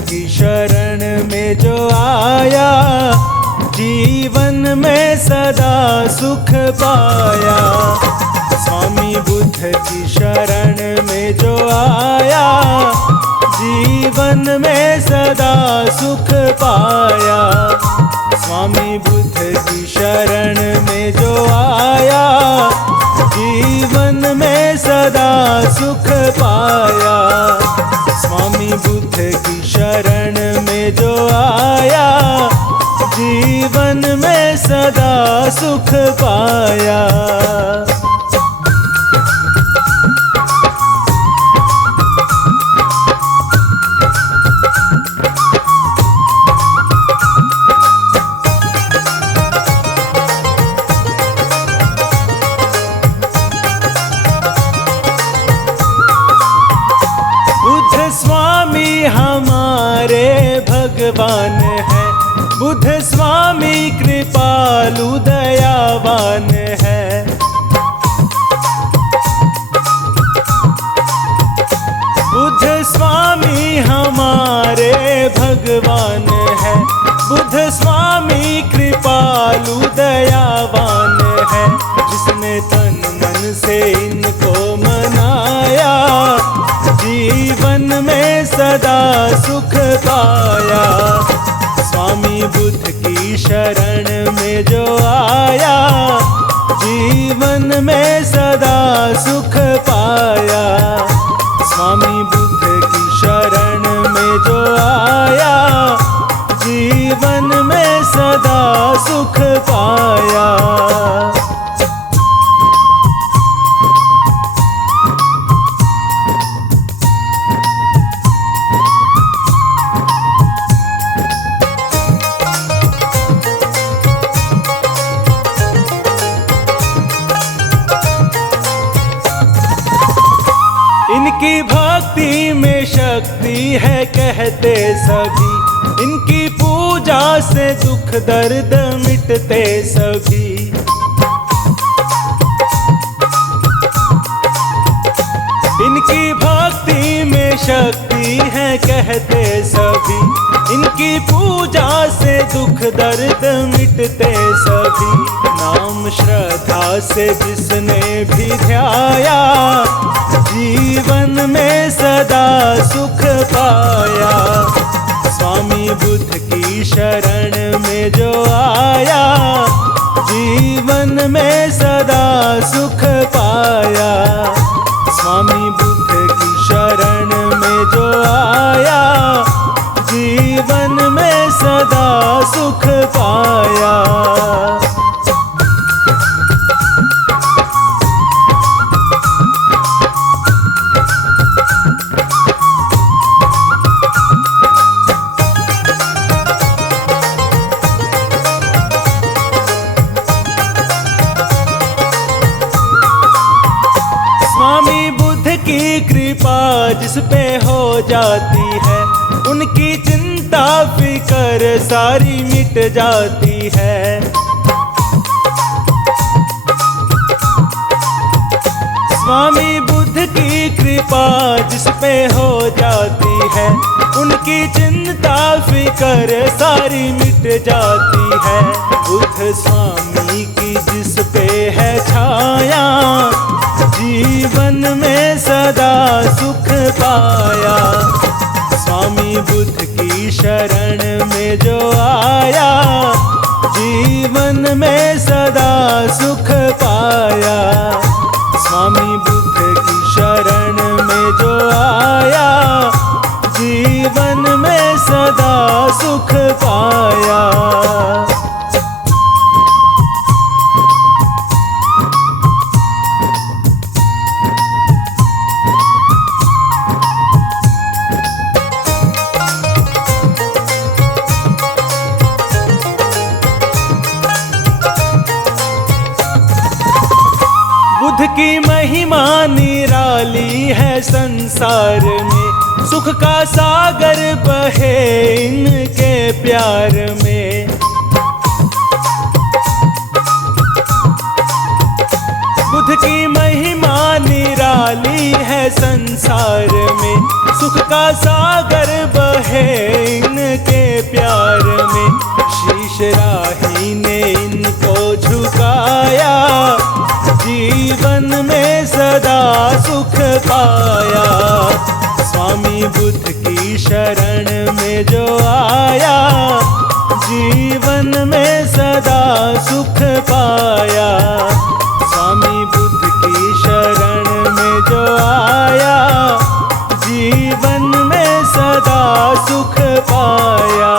की शरण में जो आया, जीवन में सदा सुख पाया। स्वामी बुद्ध की शरण में जो आया, जीवन में सदा सुख पाया। स्वामी बुद्ध की शरण में जो आया, जीवन में सदा सुख पाया। स्वामी बुद्ध की शरण में जो आया, जीवन में सदा सुख पाया। स्वामी हमारे भगवान है, बुद्ध स्वामी कृपालु दयावान है। बुद्ध स्वामी हमारे भगवान है, बुद्ध स्वामी कृपालु दयावान है। जिसने तन मन से इनको मनाया, जीवन में सदा सुख पाया। स्वामी बुद्ध की शरण में जो आया, जीवन में सदा सुख पाया। स्वामी बुद्ध की शरण में जो आया, जीवन में सदा सुख पाया। इनकी भक्ति में शक्ति है कहते सभी, इनकी पूजा से दुख दर्द मिटते सभी। इनकी भक्ति में शक्ति है कहते सभी, इनकी पूजा से दुख दर्द मिटते सभी। नाम श्रद्धा से जिसने भी ध्याया, जीवन में सदा सुख पाया। स्वामी बुद्ध की शरण में जो आया, जीवन में सदा सुख पाया। स्वामी बुद्ध की शरण में जो आया, जीवन में सदा सुख पाया। स्वामी बुद्ध की कृपा जिस पे हो जाती है, उनकी चिंता फिकर सारी मिट जाती है। स्वामी बुद्ध की कृपा जिस पे हो जाती है, उनकी चिंता फिकर सारी मिट जाती है। बुद्ध स्वामी की जिस पे है छाया, जीवन में सदा सुख पाया। स्वामी बुद्ध की शरण में जो आया, जीवन में सदा सुख पाया। स्वामी बुद्ध की शरण में जो आया, जीवन में सदा सुख पाया। बुद्ध की महिमा निराली है संसार में, सुख का सागर बहे इनके प्यार में। बुद्ध की महिमा निराली है संसार संसार में, सुख का सागर बहे इनके प्यार में। शीश राही ने इनको झुकाया, जीवन में सदा सुख पाया। स्वामी बुद्ध की शरण में जो आया, जीवन में सदा सुख पाया। स्वामी बुद्ध की शरण में जो आया, जीवन में सदा सुख पाया।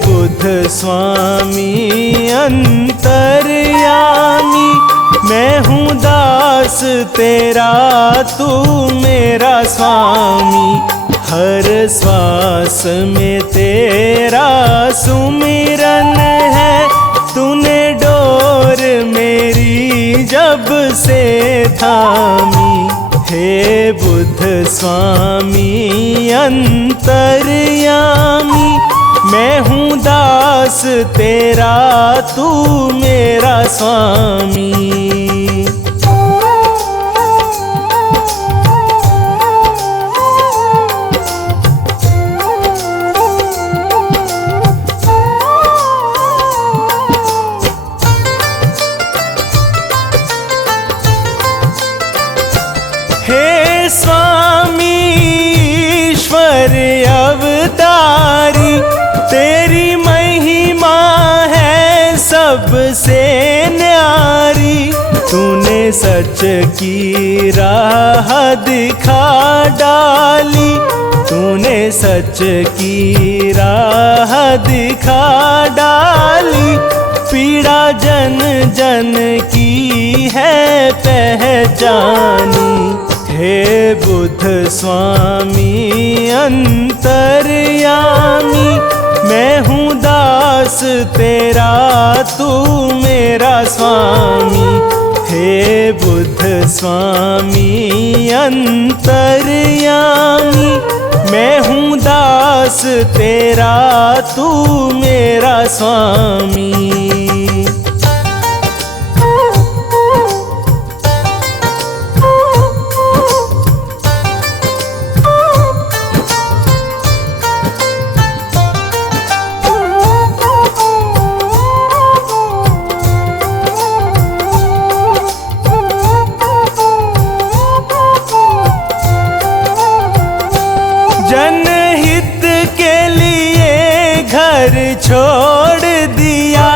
बुद्ध स्वामी अंतर्यामी, मैं हूँ दास तेरा, तू मेरा स्वामी। हर श्वास में तेरा सुमिरन है, तूने डोर मेरी जब से थामी। हे बुद्ध स्वामी अंतर्यामी, मैं हूँ दास तेरा, तू मेरा स्वामी। हे स्वामी ईश्वर अवतारी, तेरी महिमा है सबसे न्यारी। तूने सच की राह दिखा डाली, तूने सच की राह दिखा डाली। पीड़ा जन जन की है पहचानी। हे बुद्ध स्वामी अंतर्यामी, मैं हूँ दास तेरा, तू मेरा स्वामी। हे बुद्ध स्वामी अंतर्यामी, मैं हूँ दास तेरा, तू मेरा स्वामी। जनहित के लिए घर छोड़ दिया,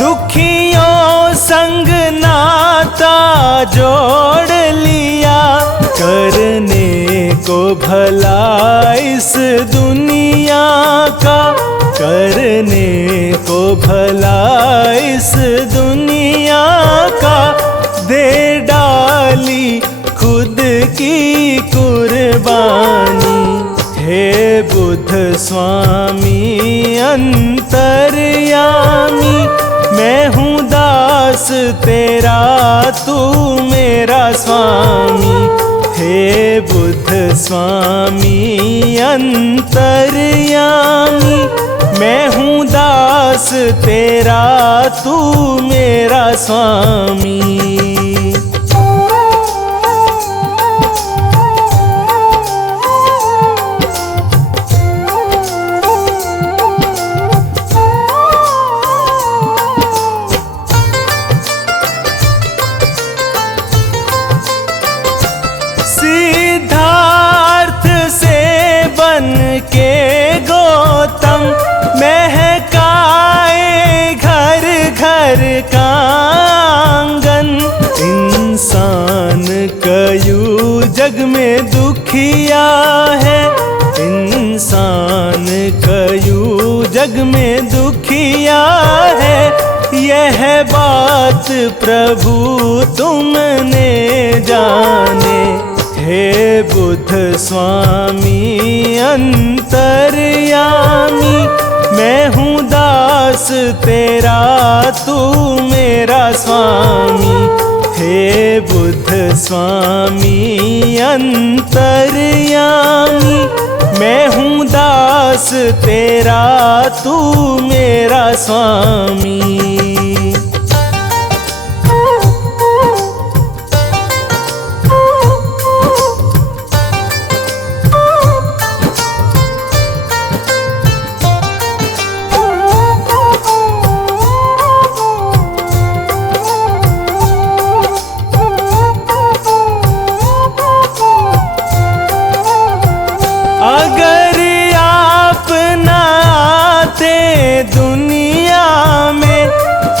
दुखियों संग नाता जोड़ लिया। करने को भला इस दुनिया का, करने को भला इस दुनिया का। दे डाली खुद की कुर्बानी। हे बुद्ध स्वामी अंतर्यामी, मैं हूँ दास तेरा, तू मेरा स्वामी। हे बुद्ध स्वामी अंतर्यामी, मैं हूँ दास तेरा, तू मेरा स्वामी। सिद्धार्थ से बन के गौतम, महकाए घर घर का आंगन। इंसान कयू जग में दुखिया है, इंसान कयू जग में दुखिया है। यह बात प्रभु तुमने जाने। हे बुद्ध स्वामी अंतर्यामी, तेरा तू मेरा स्वामी। हे बुद्ध स्वामी अंतर्यामी, मैं हूँ दास तेरा तू मेरा स्वामी। अगर आप न आते दुनिया में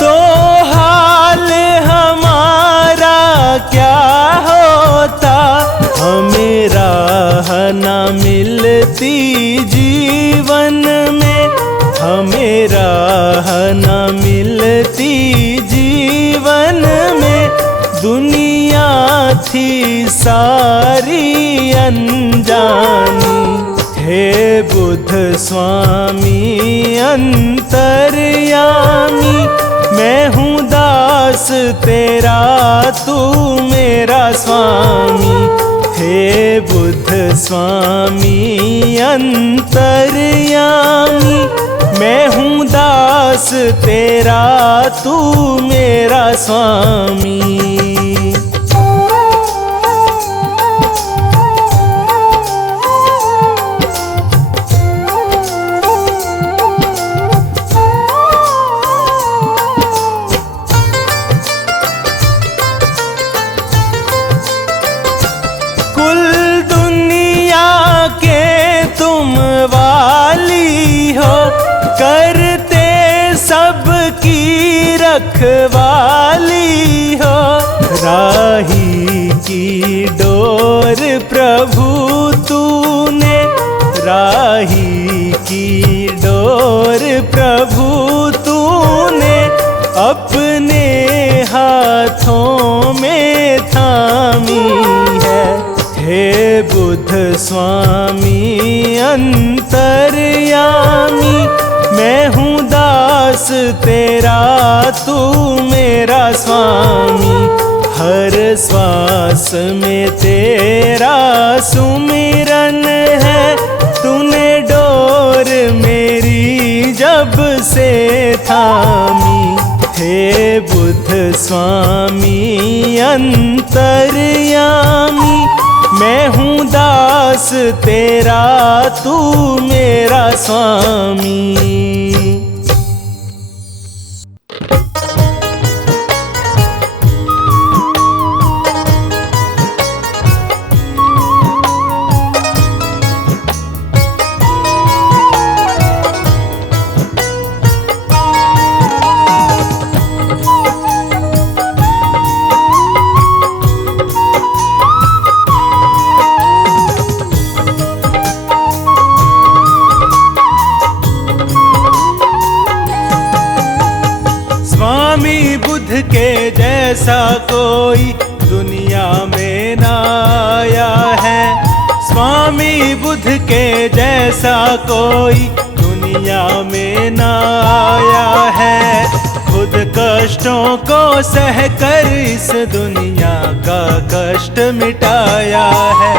तो हाल हमारा क्या होता। हमें राह न मिलती जीवन में, हमें राह न मिलती जीवन में। दुनिया थी सारी अनजानी। हे बुद्ध स्वामी अंतर्यामी, मैं हूँ दास तेरा तू मेरा स्वामी। हे बुद्ध स्वामी अंतर्यामी, मैं हूँ दास तेरा तू मेरा स्वामी। कुल दुनिया के तुम वाली हो, करते सबकी रखवाली हो। राही की डोर प्रभु तूने, राही की डोर प्रभु तूने अपने हाथों में थामी है। हे बुद्ध स्वामी अंतर्यामी, मैं हूँ दास तेरा तू मेरा स्वामी। हर श्वास में तेरा सुमिरन है, तूने डोर मेरी जब से थामी। हे बुद्ध स्वामी अंतर्यामी, मैं हूँ दास तेरा तू मेरा स्वामी। के जैसा कोई दुनिया में न आया है। स्वामी बुद्ध के जैसा कोई दुनिया में न आया है। खुद कष्टों को सहकर इस दुनिया का कष्ट मिटाया है।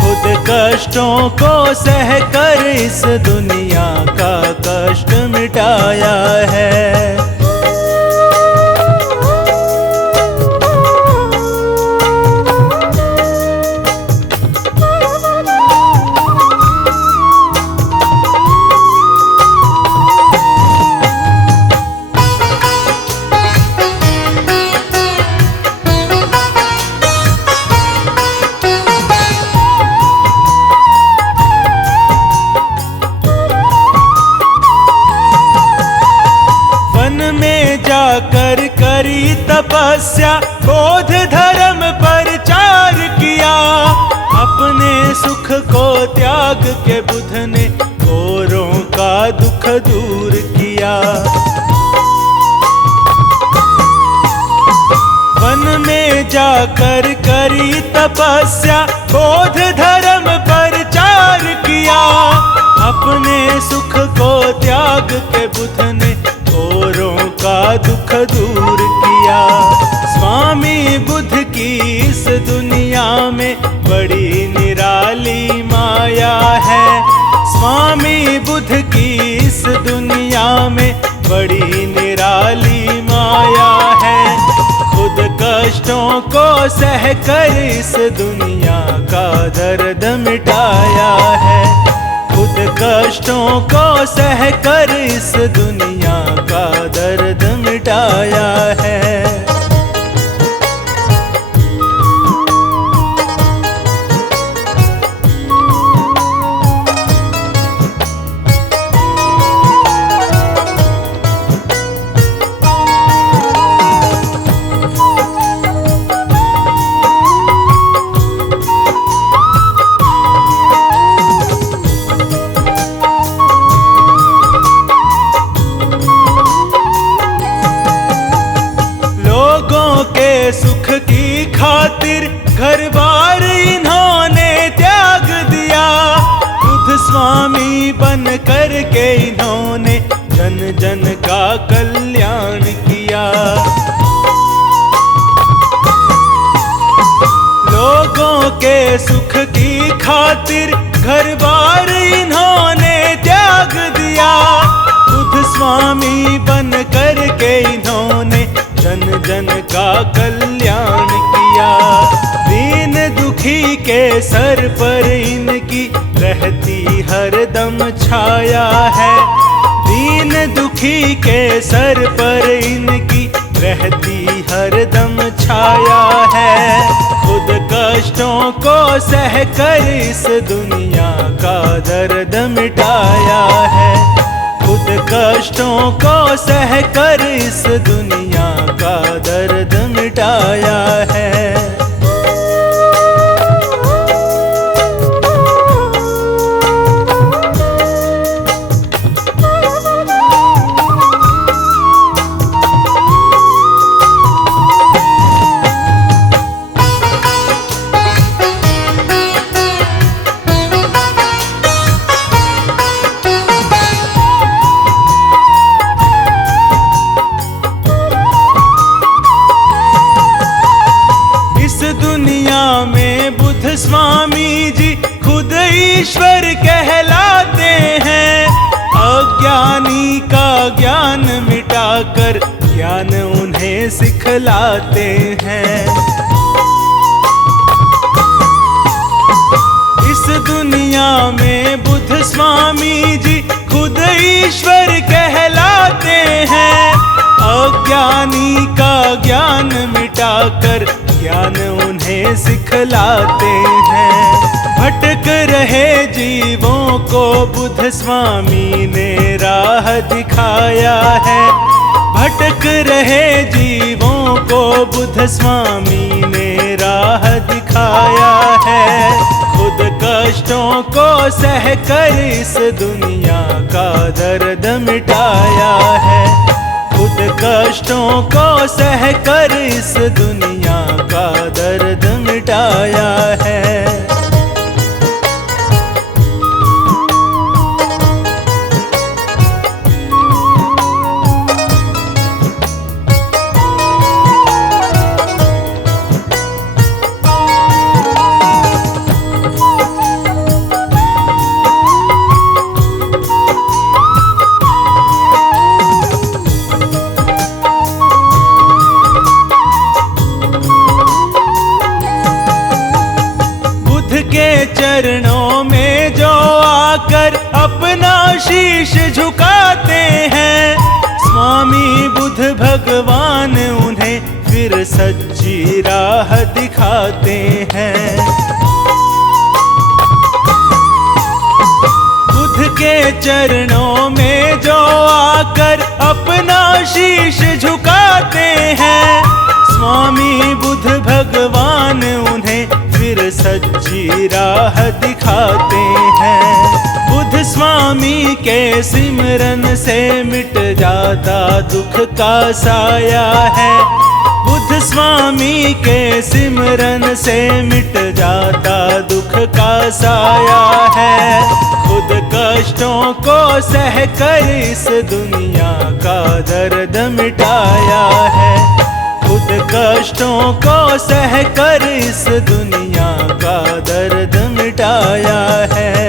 खुद कष्टों को सहकर इस दुनिया का कष्ट मिटाया है। जाकर करी तपस्या, बोध धर्म प्रचार किया। अपने सुख को त्याग के बुद्ध ने औरों का दुख दूर किया। वन में जाकर करी तपस्या, बोध धर्म प्रचार किया। अपने सुख को त्याग के बुद्ध ने को सह कर इस दुनिया का दर्द मिटाया है। खुद कष्टों को सह कर इस दुनिया का दर्द मिटाया है। सुख की खातिर घर बार इन्होंने त्याग दिया। खुद स्वामी बन कर के इन्होंने जन जन का कल्याण किया। लोगों के सुख की खातिर घर बार इन्होंने त्याग दिया। खुद स्वामी बन कर के इन्होंने जन जन का कल्याण किया। दीन दुखी के सर पर इनकी रहती हरदम छाया है। दीन दुखी के सर पर इनकी रहती हरदम छाया है। खुद कष्टों को सह कर इस दुनिया का दर्द मिटाया है। खुद कष्टों को सह कर इस दुनिया का दर्द मिटाया है। स्वामी जी खुद ईश्वर कहलाते हैं। अज्ञानी का ज्ञान मिटाकर ज्ञान उन्हें सिखलाते हैं। इस दुनिया में बुद्ध स्वामी जी खुद ईश्वर कहलाते हैं। अज्ञानी का ज्ञान मिटाकर ज्ञान उन्हें सिखलाते हैं। भटक रहे जीवों को बुद्ध स्वामी ने राह दिखाया है। भटक रहे जीवों को बुद्ध स्वामी ने राह दिखाया है। खुद कष्टों को सह कर इस दुनिया का दर्द मिटाया है। खुद कष्टों को सह कर इस दुनिया का दर्द मिटाया है। चरणों में जो आकर अपना शीश झुकाते हैं। स्वामी बुद्ध भगवान उन्हें फिर सच्ची राह दिखाते हैं। बुद्ध के चरणों में जो आकर अपना शीश झुकाते हैं। स्वामी बुद्ध भगवान उन्हें फिर सच्ची राह दिखाते हैं। बुद्ध स्वामी के सिमरन से मिट जाता दुख का साया है। बुद्ध स्वामी के सिमरन से मिट जाता दुख का साया है। खुद कष्टों को सह कर इस दुनिया का दर्द मिटाया है। खुद कष्टों को सह कर इस दुनिया का दर्द मिटाया है।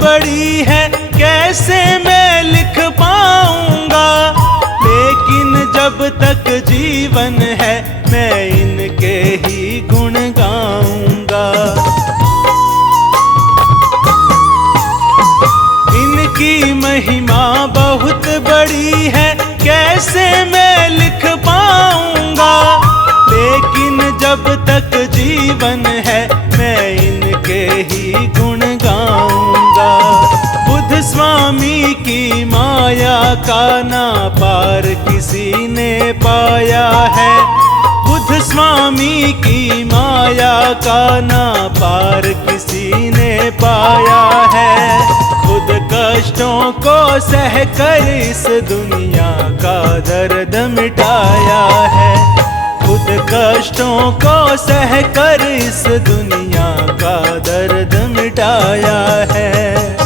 बड़ी है कैसे मैं लिख पाऊंगा, लेकिन जब तक जीवन है मैं इनके ही गुण गाऊंगा। इनकी महिमा बहुत बड़ी है कैसे मैं लिख पाऊंगा, लेकिन जब तक जीवन है मैं इनके ही गुण गाऊंगा। बुद्ध स्वामी की माया का ना पार किसी ने पाया है, बुद्ध स्वामी की माया का ना पार किसी ने पाया है। खुद कष्टों को सह कर इस दुनिया का दर्द मिटाया है, खुद कष्टों को सह कर इस दुनिया का दर्द मिटाया है।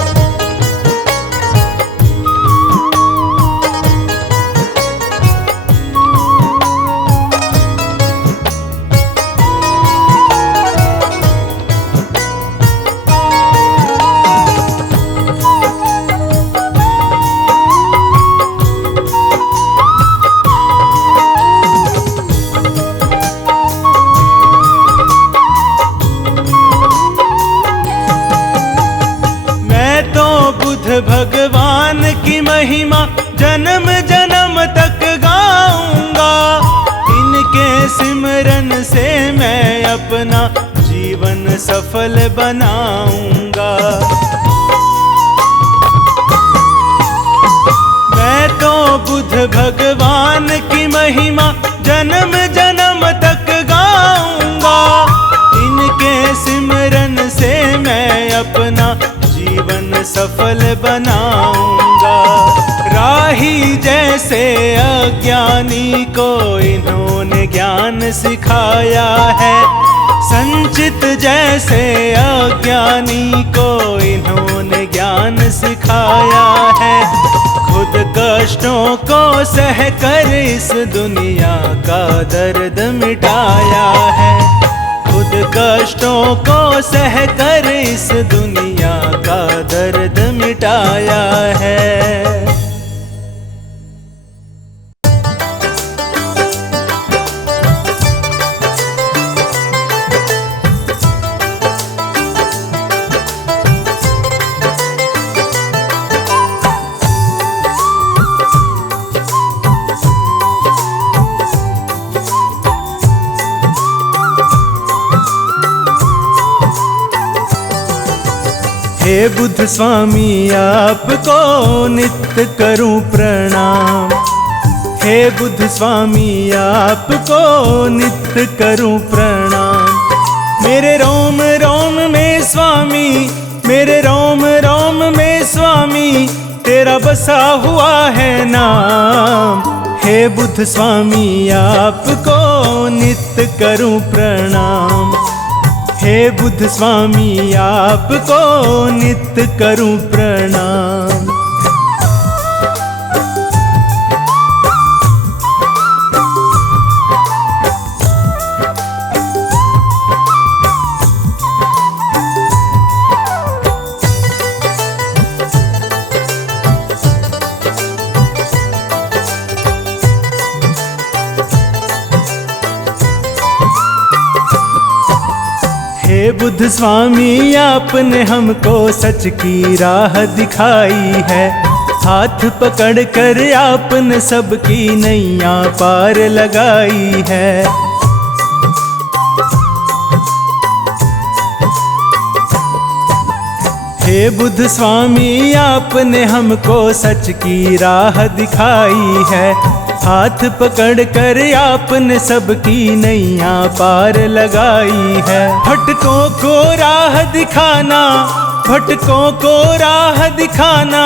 भगवान की महिमा जन्म जन्म तक गाऊंगा, इनके सिमरन से मैं अपना जीवन सफल बनाऊंगा। मैं तो बुद्ध भगवान की महिमा जन्म जन्म तक गाऊंगा, इनके सिमरन से मैं अपना जीवन सफल बनाऊंगा। राही जैसे अज्ञानी को इन्होंने ज्ञान सिखाया है, संचित जैसे अज्ञानी को इन्होंने ज्ञान सिखाया है। खुद कष्टों को सह कर इस दुनिया का दर्द मिटाया है, खुद कष्टों को सह कर इस दुनिया का दर्द मिटाया है। हे बुद्ध स्वामी आपको नित्य करूं प्रणाम, हे बुद्ध स्वामी आपको नित्य करूं प्रणाम। मेरे रोम रोम में स्वामी, मेरे रोम रोम में स्वामी तेरा बसा हुआ है नाम। हे बुद्ध स्वामी आपको नित्य करूं प्रणाम, हे बुद्ध स्वामी आपको नित्य करूं प्रणाम। हे बुद्ध स्वामी आपने हमको सच की राह दिखाई है, हाथ पकड़ कर आपने सबकी नैया पार लगाई है। हे बुद्ध स्वामी आपने हमको सच की राह दिखाई है, हाथ पकड़ कर आपने सबकी नैया पार लगाई है। भटकों को राह दिखाना, भटकों को राह दिखाना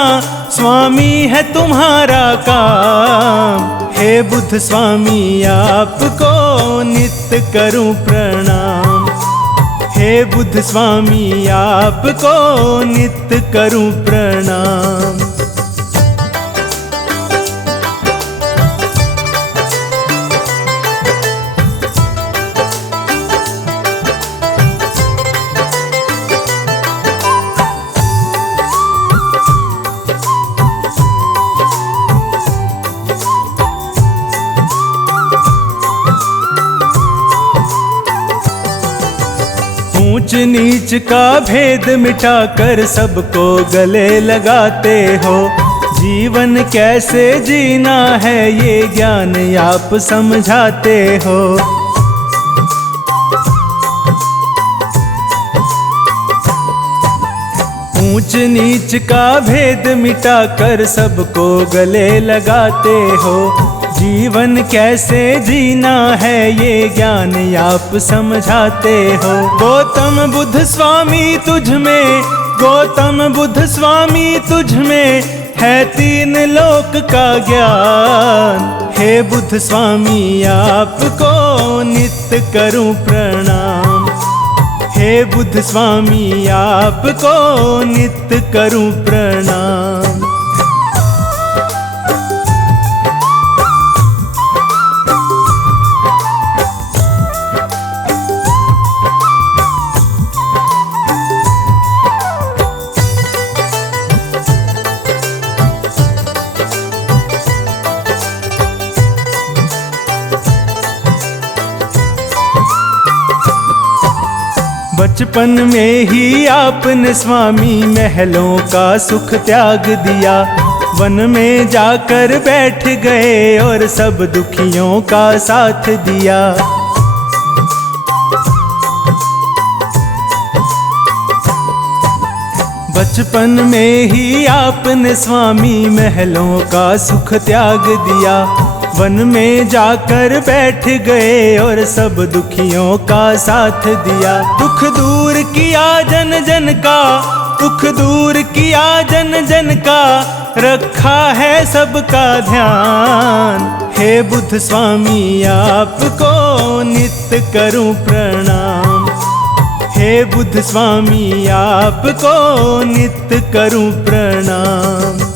स्वामी है तुम्हारा काम। हे बुद्ध स्वामी आपको नित्य करूं प्रणाम, हे बुद्ध स्वामी आपको नित्य करूं प्रणाम। नीच का भेद मिटाकर सबको गले लगाते हो। जीवन कैसे जीना है ये ज्ञान आप समझाते हो। ऊंच नीच का भेद मिटाकर सबको गले लगाते हो। जीवन कैसे जीना है ये ज्ञान आप समझाते हो। गौतम बुद्ध स्वामी तुझ में, गौतम बुद्ध स्वामी तुझ में है तीन लोक का ज्ञान। हे बुद्ध स्वामी आपको नित्य करूं प्रणाम। हे बुद्ध स्वामी आपको नित्य करूं प्रणाम। बचपन में ही आपने स्वामी महलों का सुख त्याग दिया। वन में जाकर बैठ गए और सब दुखियों का साथ दिया। बचपन में ही आपने स्वामी महलों का सुख त्याग दिया। वन में जाकर बैठ गए और सब दुखियों का साथ दिया। दुख दूर किया जन जन का, दुख दूर किया जन जन का, रखा है सबका ध्यान। हे बुद्ध स्वामी आपको नित्य करूं प्रणाम। हे बुद्ध स्वामी आपको नित्य करूं प्रणाम।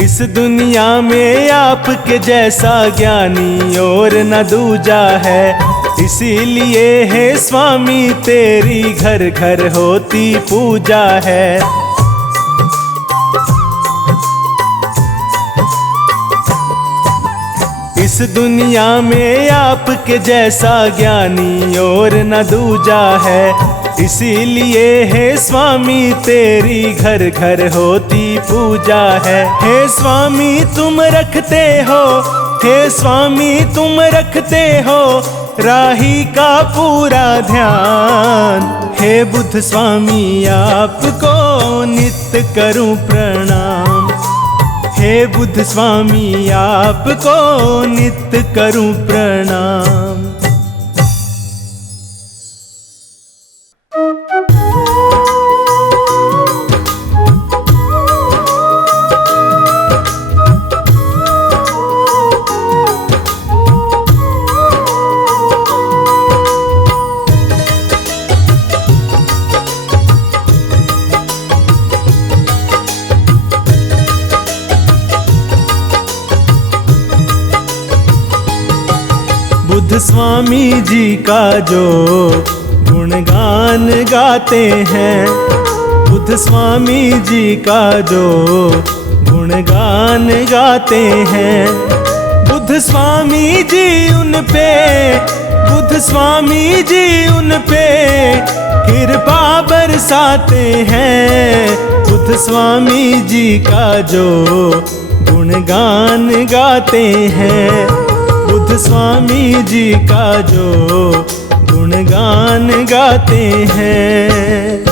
इस दुनिया में आपके जैसा ज्ञानी और न दूजा है। इसीलिए हे स्वामी तेरी घर घर होती पूजा है। इस दुनिया में आपके जैसा ज्ञानी और न दूजा है। इसीलिए हे स्वामी तेरी घर घर होती पूजा है। हे स्वामी तुम रखते हो, हे स्वामी तुम रखते हो राही का पूरा ध्यान। हे बुद्ध स्वामी आपको नित्य करूं प्रणाम। हे बुद्ध स्वामी आपको नित्य करूं प्रणाम। बुद्ध स्वामी जी का जो गुणगान गाते हैं, बुद्ध स्वामी जी का जो गुणगान गाते हैं। बुद्ध स्वामी जी उन पे, बुद्ध स्वामी जी उन पे कृपा बरसाते हैं। बुद्ध स्वामी जी का जो गुणगान गाते हैं, बुद्ध स्वामी जी का जो गुणगान गाते हैं।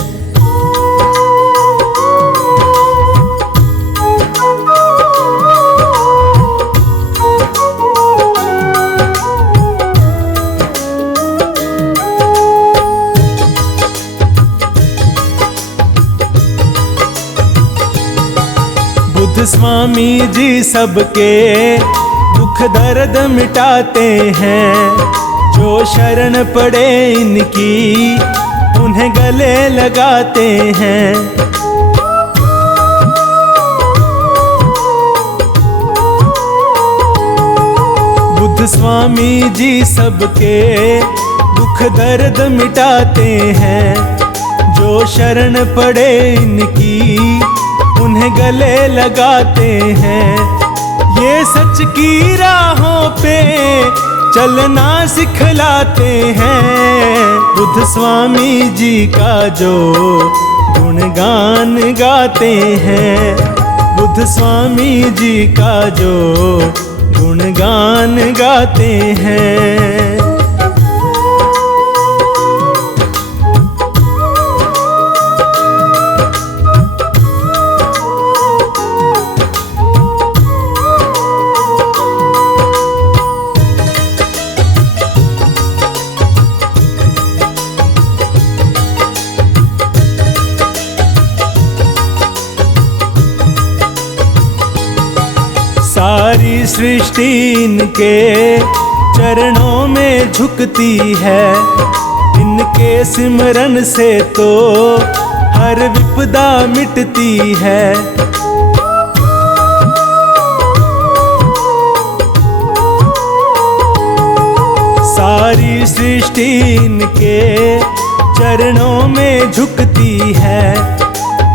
बुद्ध स्वामी जी सबके दुख दर्द मिटाते हैं। जो शरण पड़े इनकी उन्हें गले लगाते हैं। स्वामी जी सबके दुख दर्द मिटाते हैं। जो शरण पड़े इनकी उन्हें गले लगाते हैं। ये सच की राहों पे चलना सिखलाते हैं। बुद्ध स्वामी जी का जो गुणगान गाते हैं। बुद्ध स्वामी जी का जो गुणगान गाते हैं। सारी सृष्टि इनके चरणों में झुकती है। इनके सिमरन से तो हर विपदा मिटती है। सारी सृष्टि इनके चरणों में झुकती है।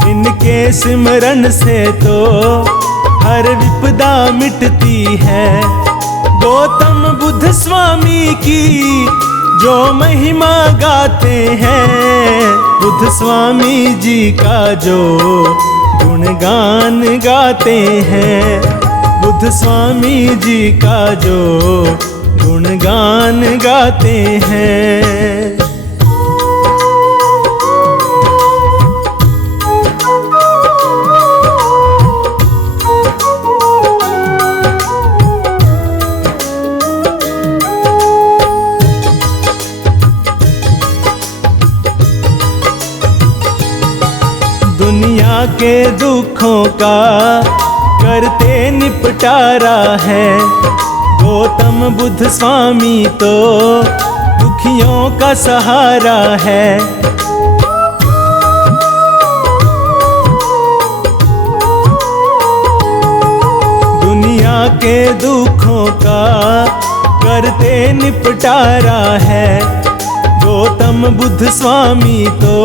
इनके सिमरन से तो हर विपदा मिटती है। गौतम बुद्ध स्वामी की जो महिमा गाते हैं। बुद्ध स्वामी जी का जो गुणगान गाते हैं। बुद्ध स्वामी जी का जो गुणगान गाते हैं। दुनिया के दुखों का करते निपटारा है। गौतम बुद्ध स्वामी तो दुखियों का सहारा है। दुनिया के दुखों का करते निपटारा है। गौतम बुद्ध स्वामी तो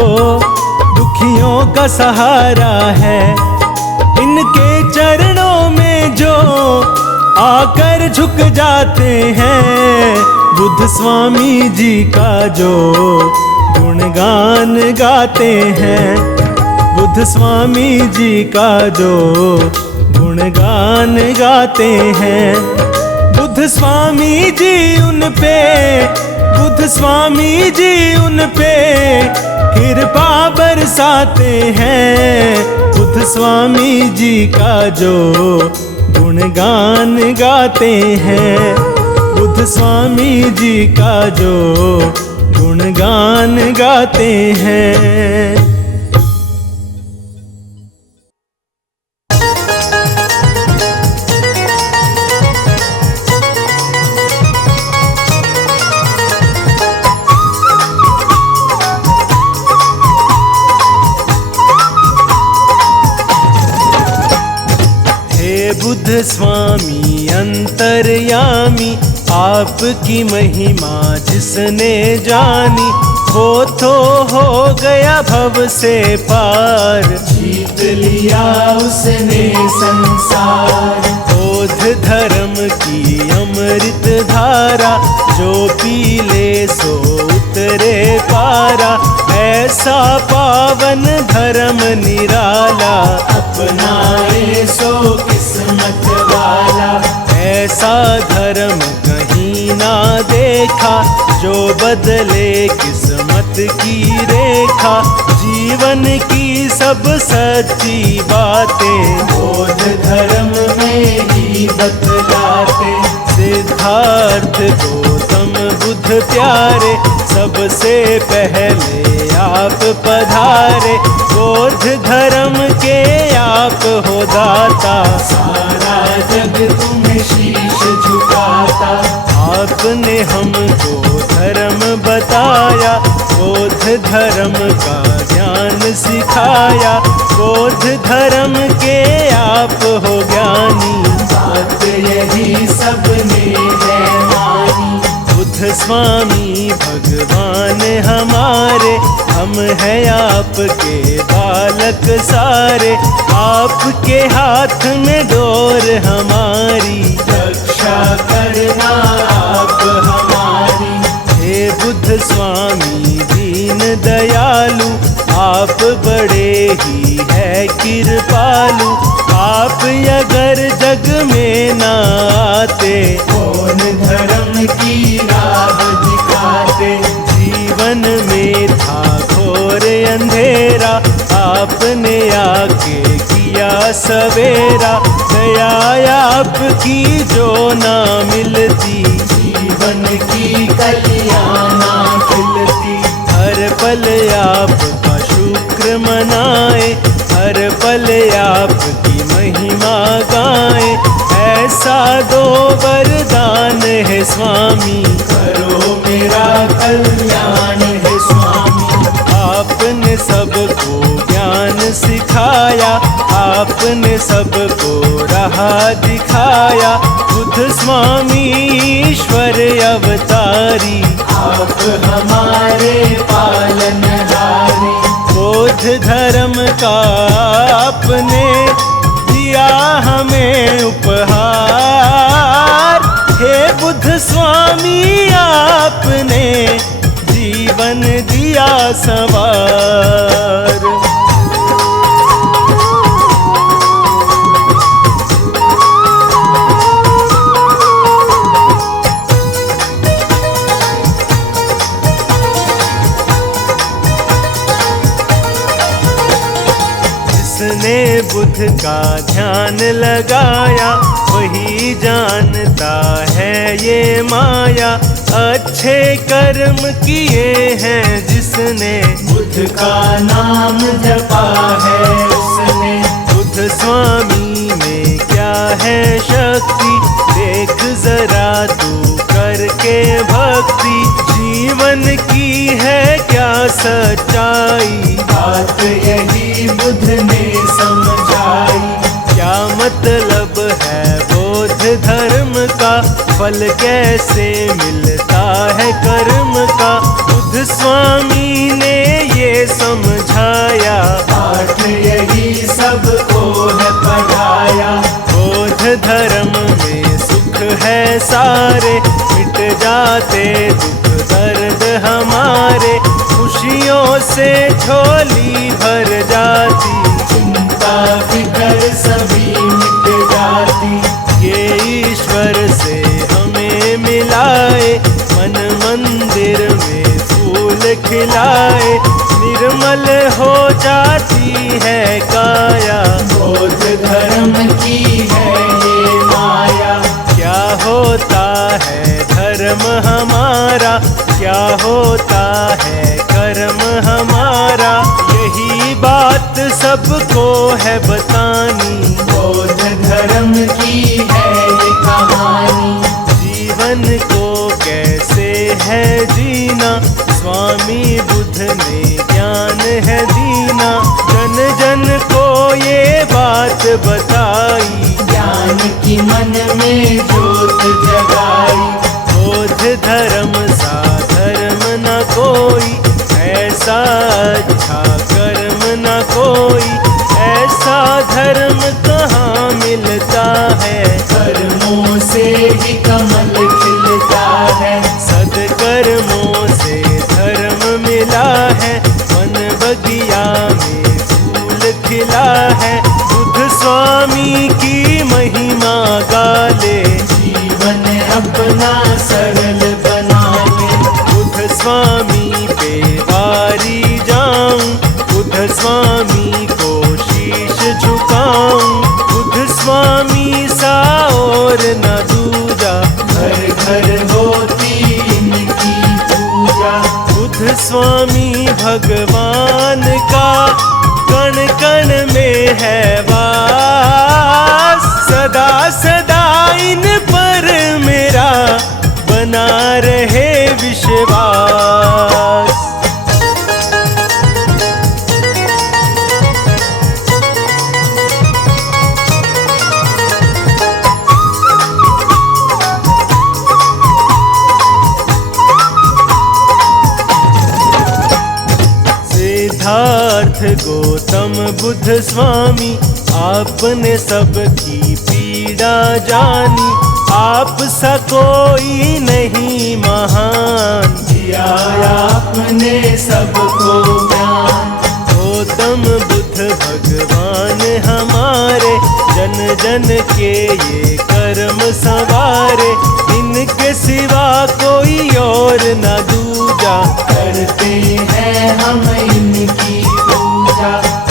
दुखियों का सहारा है। इनके चरणों में जो आकर झुक जाते हैं। बुद्ध स्वामी जी का जो गुणगान गाते हैं। बुद्ध स्वामी जी का जो गुणगान गाते हैं। बुद्ध स्वामी जी उन पे, बुद्ध स्वामी जी उन पे कृपा बरसाते हैं। बुद्ध स्वामी जी का जो गुणगान गाते हैं। बुद्ध स्वामी जी का जो गुणगान गाते हैं। बुद्ध स्वामी अंतर्यामी आपकी महिमा जिसने जानी। वो तो हो गया भव से पार, जीत लिया उसने संसार। बोध धर्म की अमृत धारा जो पी ले सो उतरे पारा। ऐसा पावन धर्म निराला अपनाए सो किस्मत वाला। ऐसा धर्म कहीं ना देखा जो बदले किस्मत की रेखा। जीवन की सब सच्ची बातें बोध धर्म में ही बतलाते। सिद्धार्थ गौतम बुद्ध प्यारे सबसे पहले आप पधारे। बोध धर्म के आप हो दाता, सारा जग तुम्हें शीश झुकाता। आपने हमको धर्म बताया, बोध धर्म का ज्ञान सिखाया। बोध धर्म के आप हो ज्ञानी, बात यही सबने है। बुद्ध स्वामी भगवान हमारे, हम हैं आपके बालक सारे। आपके हाथ में डोर हमारी, रक्षा करना आप हमारी। हे बुद्ध स्वामी दीन दयालु, आप बड़े ही है कृपालु। आप अगर जग में ना आते, कौन धर्म की राह दिखाते। जीवन में था घोर अंधेरा, आपने आके किया सवेरा। दया आपकी जो ना मिलती, जीवन की कलियां ना खिलती। हर पल आपका शुक्र मनाए, हर पल आपकी महिमा गाए। ऐसा दो वरदान है स्वामी, करो मेरा कल्याण है स्वामी। आपने सबको ज्ञान सिखाया, आपने सबको राह दिखाया। बुद्ध स्वामी ईश्वर अवतारी, आप हमारे पालनहारी। बौद्ध धर्म का आपने दिया हमें उपहार। हे बुद्ध स्वामी आपने जीवन दिया संवार। जिसने बुद्ध का ध्यान लगाया, वही जानता है ये माया। अच्छे कर्म किए हैं जिसने, बुद्ध का नाम जपा है उसने। बुद्ध स्वामी में क्या है शक्ति, देख जरा तू करके भक्ति। जीवन की है क्या सच्चाई, बात यही बुद्ध ने समझाई। क्या मतलब है बौद्ध धर्म का, फल कैसे मिलता है कर्म का। बुद्ध स्वामी ने ये समझाया, पाठ यही सबको है पढ़ाया। बौद्ध धर्म में सुख है सारे, मिट जाते दुख दर्द हमारे। खुशियों से झोली भर जाती, चिंता फिकर सभी मिट जाती। ये ईश्वर से हमें मिलाए, मन मंदिर में फूल खिलाए। निर्मल हो जाती है काया, बौद्ध धर्म की है ये माया। क्या होता है धर्म हमारा, क्या होता है कर्म हमारा। यही बात सबको है बतानी, बौद्ध धर्म की है ये कहानी। जीवन को कैसे है जीना, स्वामी बुद्ध ने ज्ञान है दीना। जन जन को ये बात बताई, ज्ञान की मन में जोत जगाई। बौद्ध धर्म सा धर्म न कोई, ऐसा अच्छा कर्म न कोई। ऐसा धर्म कहाँ मिलता है, कर्मों से ही कमल खिलता है। सदकर्मों से धर्म मिला है, वन बगिया में फूल खिला है। बुद्ध स्वामी की महिमा गाले, जीवन अपना सरल बना ले। बुद्ध स्वामी पे वारी जाऊं, बुद्ध स्वामी को शीश झुकाऊं। बुद्ध स्वामी सा और न दूजा, घर घर होती इनकी पूजा। बुद्ध स्वामी भगवान का कण कण में है वास। सदा सदा इन पर मेरा बना रहे विश्वास। नाथ गौतम बुद्ध स्वामी, आपने सबकी पीड़ा जानी, आप सा कोई नहीं महान, दिया आपने सबको ज्ञान। गौतम बुद्ध भगवान हमारे, जन जन के ये कर्म संवारे, इनके सिवा कोई और न दूजा, करते हैं हम इनकी पूजा।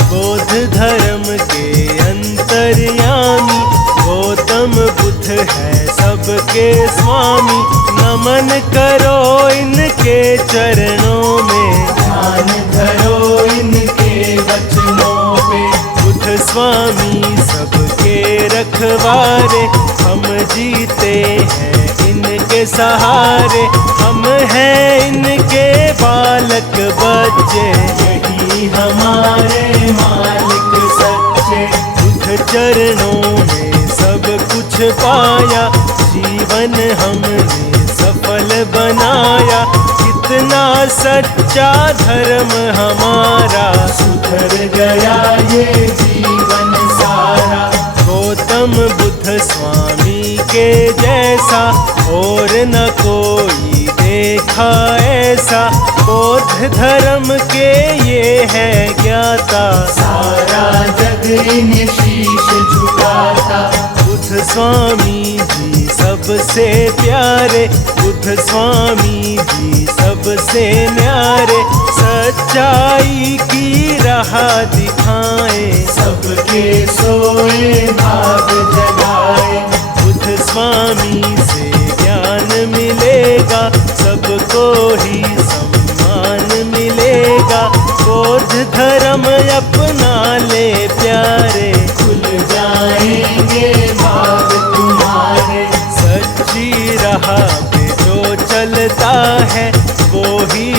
बौद्ध धर्म के अंतर्यामी, गौतम बुद्ध है सबके स्वामी, नमन करो इनके चरणों में, ध्यान धरो इनके वचनों पे। बुद्ध स्वामी सबके रखवारे, हम जीते हैं इनके सहारे, हम हैं इनके बालक बच्चे, यही हमारे मालिक सच्चे। बुद्ध चरणों में सब कुछ पाया, जीवन हमने सफल बनाया, कितना सच्चा धर्म हमारा, सुधर गया ये जीवन सारा। गौतम बुद्ध स्वामी के जैसा और न कोई देखा ऐसा, बौद्ध धर्म के ये है ज्ञाता, सारा जग इन्हें शीश झुकाता। बुद्ध स्वामी जी सबसे प्यारे, बुद्ध स्वामी जी सबसे न्यारे, सच्चाई की राह दिखाए, सबके सोए भाग जगाए। बुद्ध स्वामी से ज्ञान मिलेगा, सबको ही सम्मान मिलेगा, बौद्ध धर्म अपना ले प्यारे, खुल जाएंगे भाग तुम्हारे। सच्ची राह पे जो चलता है, वो ही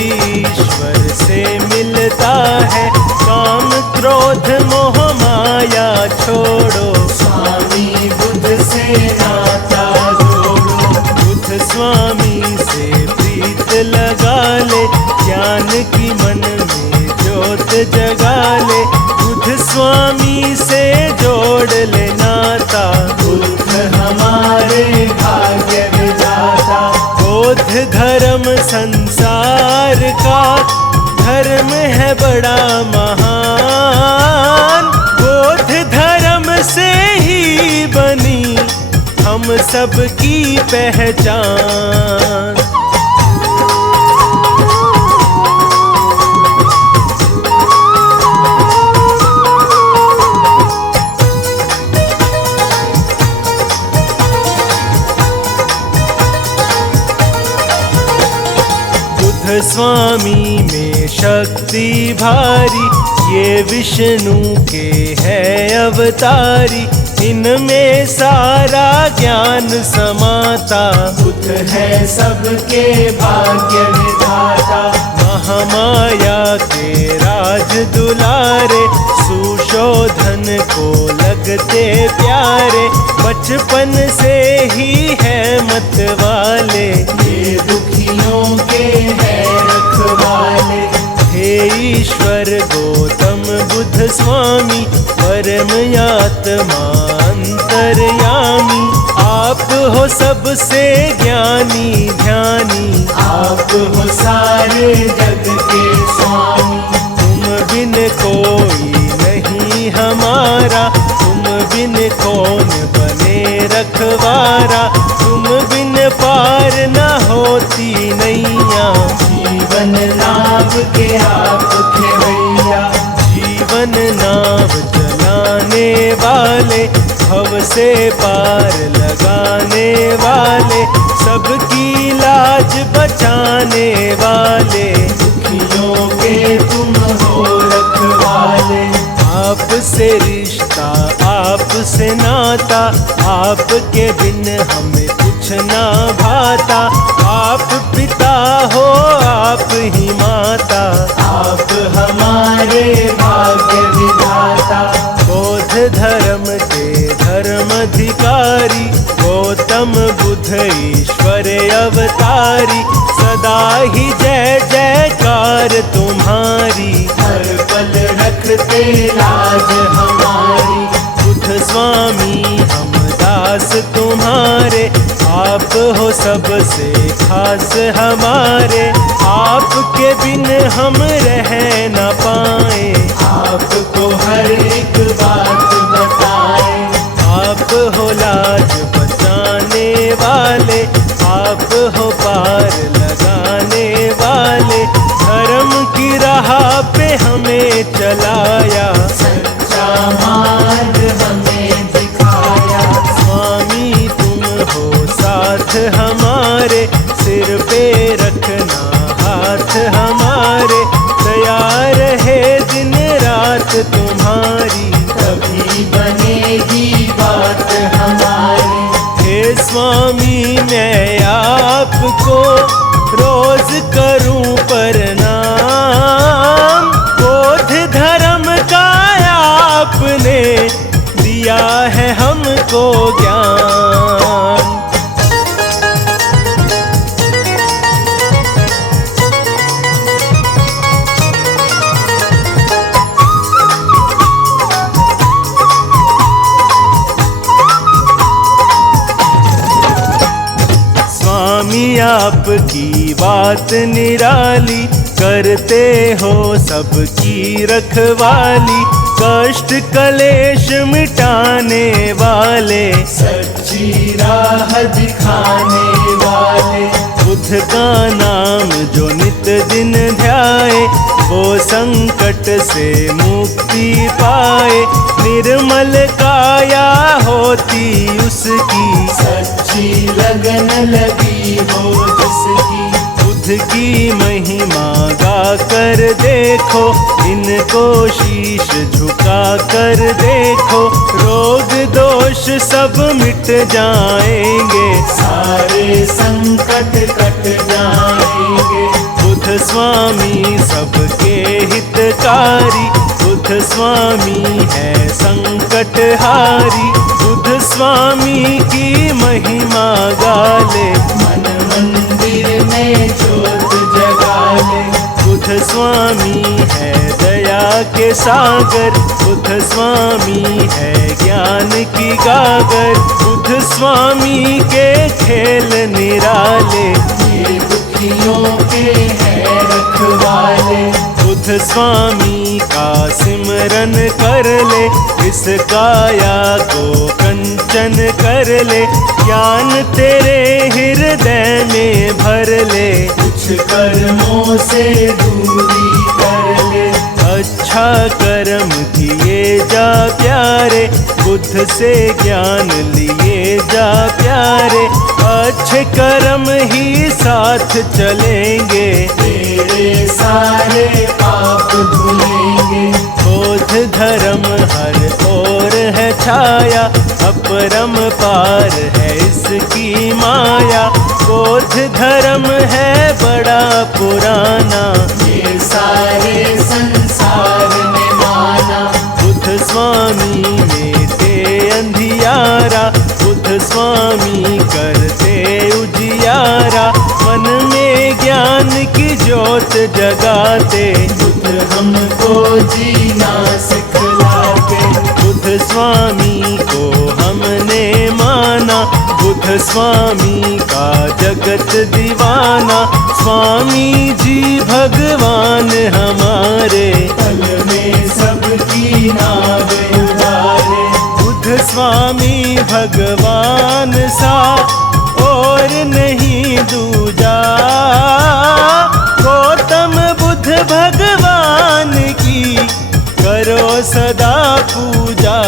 ईश्वर से मिलता है, काम क्रोध मोह माया छोड़ो, स्वामी बुद्ध से नाता जोड़ो। बुद्ध स्वामी से प्रीत लगा ले, ज्ञान की मन में ज्योत जगा ले, बुद्ध स्वामी से जोड़ ले नाता, बुद्ध हमारे भाग्य विधाता। बौद्ध धर्म संसार का धर्म है बड़ा महान, बौद्ध धर्म से ही बनी हम सबकी पहचान। बुद्ध स्वामी में शक्ति भारी, ये विष्णु के है अवतारी, इनमें सारा ज्ञान समाता, बुद्ध है सबके भाग्य विधाता। महामाया के राज दुलारे, सुशोधन को लगते प्यारे, बचपन से ही है मत वाले, ये दुखियों के है रखवाले। हे ईश्वर गौतम बुद्ध स्वामी, परम आत्मा अंतर्यामी, आप हो सबसे ज्ञानी ध्यानी, आप हो सारे जग के स्वामी। तुम बिन कोई नहीं हमारा, तुम बिन कौन बने रखवारा, तुम बिन पार न होती नैया, जीवन नाव के आप थे भैया। जीवन नाव चलाने वाले, भव से पार लगाने वाले, सबकी लाज बचाने वाले, दुखियों के तुम हो रखवाले। आपसे रिश्ता आपसे नाता, आपके बिन हमें कुछ ना भाता, आप पिता हो आप ही माता, आप हमारे भाग्य विधाता। बौद्ध धर्म के धर्माधिकारी, गौतम बुद्ध ईश्वर अवतारी, सदा ही जय जयकार तुम्हारी, हर पल रख रखते लाज हमारी। बुद्ध स्वामी हम दास तुम्हारे, आप हो सबसे खास हमारे। आपके बिन हम रह न पाए, आपको हर एक बात बताए। आप हो लाज बचाने वाले, आप हो पार लगाने वाले। धर्म की राह पे हमें चलाया, सच्चा मार्ग हमें दिखाया। स्वामी तुम हो साथ हमारे, सिर पे रखना हाथ हमारे। दया रहे दिन रात तुम्हारी, तभी बनेगी बात हमारी। हे स्वामी मैं आपको रोज करूं प्रणाम। बोध धर्म का आपने दिया है हमको ज्ञान। स्वामी आपकी बात निराली, करते हो सबकी रखवाली। कष्ट कलेश मिटाने वाले, सच्ची राह दिखाने वाले। बुद्ध का नाम जो नित दिन ध्याए, वो संकट से मुक्ति पाए। निर्मल काया होती उसकी, सच्ची लगन लगी हो जिसकी। बुद्ध की महिमा गा कर देखो, इनको शीश झुका कर देखो। रोग दोष सब मिट जाएंगे, सारे संकट कट जाएंगे। बुद्ध स्वामी सबके हितकारी, बुद्ध स्वामी है संकटहारी। बुद्ध स्वामी की महिमा गाले, मन मंदिर में ज्योत जगा ले। बुद्ध स्वामी है दया के सागर, बुद्ध स्वामी है ज्ञान की गागर। बुद्ध स्वामी के खेल निराले, ये दुखियों के हैं रखवाले। बुद्ध स्वामी का सिमरन कर ले, इस काया को कंचन कर ले। ज्ञान तेरे हृदय में भर ले, कुछ कर्मों से दूरी कर ले। अच्छा कर्म किए जा प्यारे, बुद्ध से ज्ञान लिए जा प्यारे। अच्छे कर्म ही साथ चलेंगे, तेरे सारे पाप धुलेंगे। बोध धर्म हर ओर है छाया, अपरम पार है इसकी माया। बोध धर्म है बड़ा पुराना, ये सारे संसार में माना। बुद्ध स्वामी मेटे अंधियारा, बुद्ध स्वामी करते उजियारा। मन में ज्ञान की ज्योत जगाते, बुद्ध हमको जीना सिखलाते। बुद्ध स्वामी को हमने माना, बुद्ध स्वामी का जगत दीवाना। स्वामी जी भगवान हमारे, पल में सबकी नाव उतारे। बुद्ध स्वामी भगवान सा और नहीं दूजा। गौतम बुद्ध भगवान की करो सदा पूजा।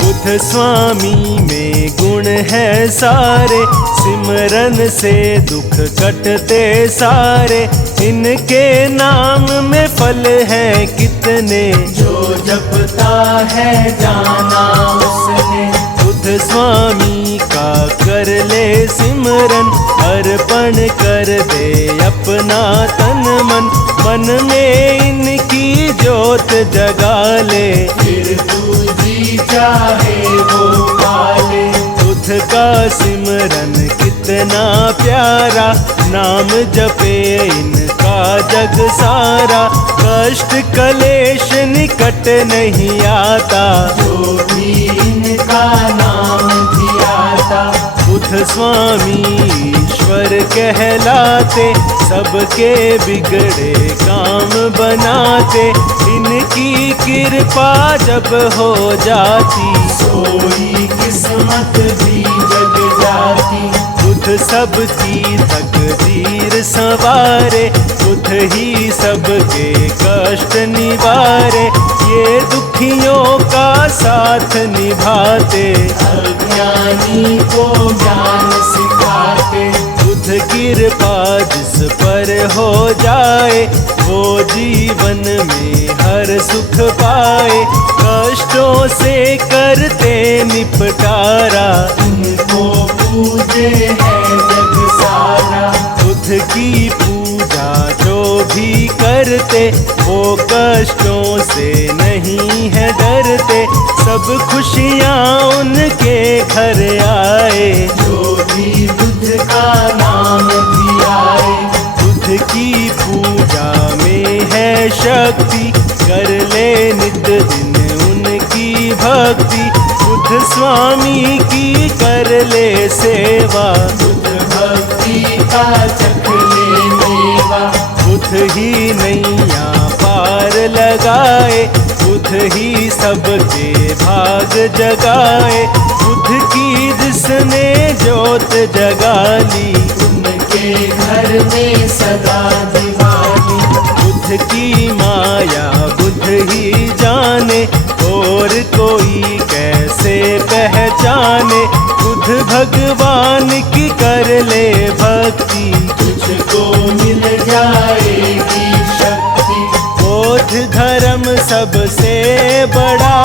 बुद्ध स्वामी में गुण है सारे, सिमरन से दुख कटते सारे। इनके नाम में फल है कितने, जो जपता है जाना उसने। बुद्ध स्वामी का कर ले सिमरन, अर्पण कर दे अपना तन मन, मन में इनकी ज्योत जगा ले। फिर तू जी चाहे वो पाले। बुध का सिमरन कितना प्यारा, नाम जपे इनका जग सारा। कष्ट कलेश निकट नहीं आता, जो भी इनका नाम धियाता। बुध स्वामी ईश्वर कहलाते, सबके बिगड़े काम बनाते। इनकी कृपा जब हो जाती, सोई किस्मत भी जग जाती। बुध सबकी तकदीर संवारे, बुध ही सबके कष्ट निवारे। ये दुखियों का साथ निभाते, अज्ञानी को ज्ञान सिखाते। बुध कृपा जिस पर हो जाए, वो जीवन में हर सुख पाए। कष्टों से करते निपटारा, उनको पूजे है जग सारा। बुध की पूजा जो भी करते, वो कष्टों से नहीं है डरते। सब खुशियाँ उनके घर आए, जो भी बुध का नाम धियाए। बुध की पूजा में है शक्ति, कर ले नित दिन उनकी भक्ति। बुध स्वामी की कर ले सेवा, बुध भक्ति का चख ले मेवा। बुध ही नैया पार लगाए, बुध ही सबके भाग जगाए। बुध की जिसने ज्योत जगा ली, उनके घर में सदा दिवाली। बुध की माया बुध ही जाने, और कोई कैसे पहचाने। बुध भगवान की कर ले भक्ति, तुझको मिल जाएगी शक्ति। बोध धर्म सबसे बड़ा,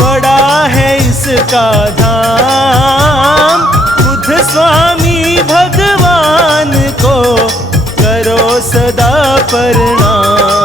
बड़ा है इसका धाम। बुध स्वामी भगवान को करो सदा प्रणाम।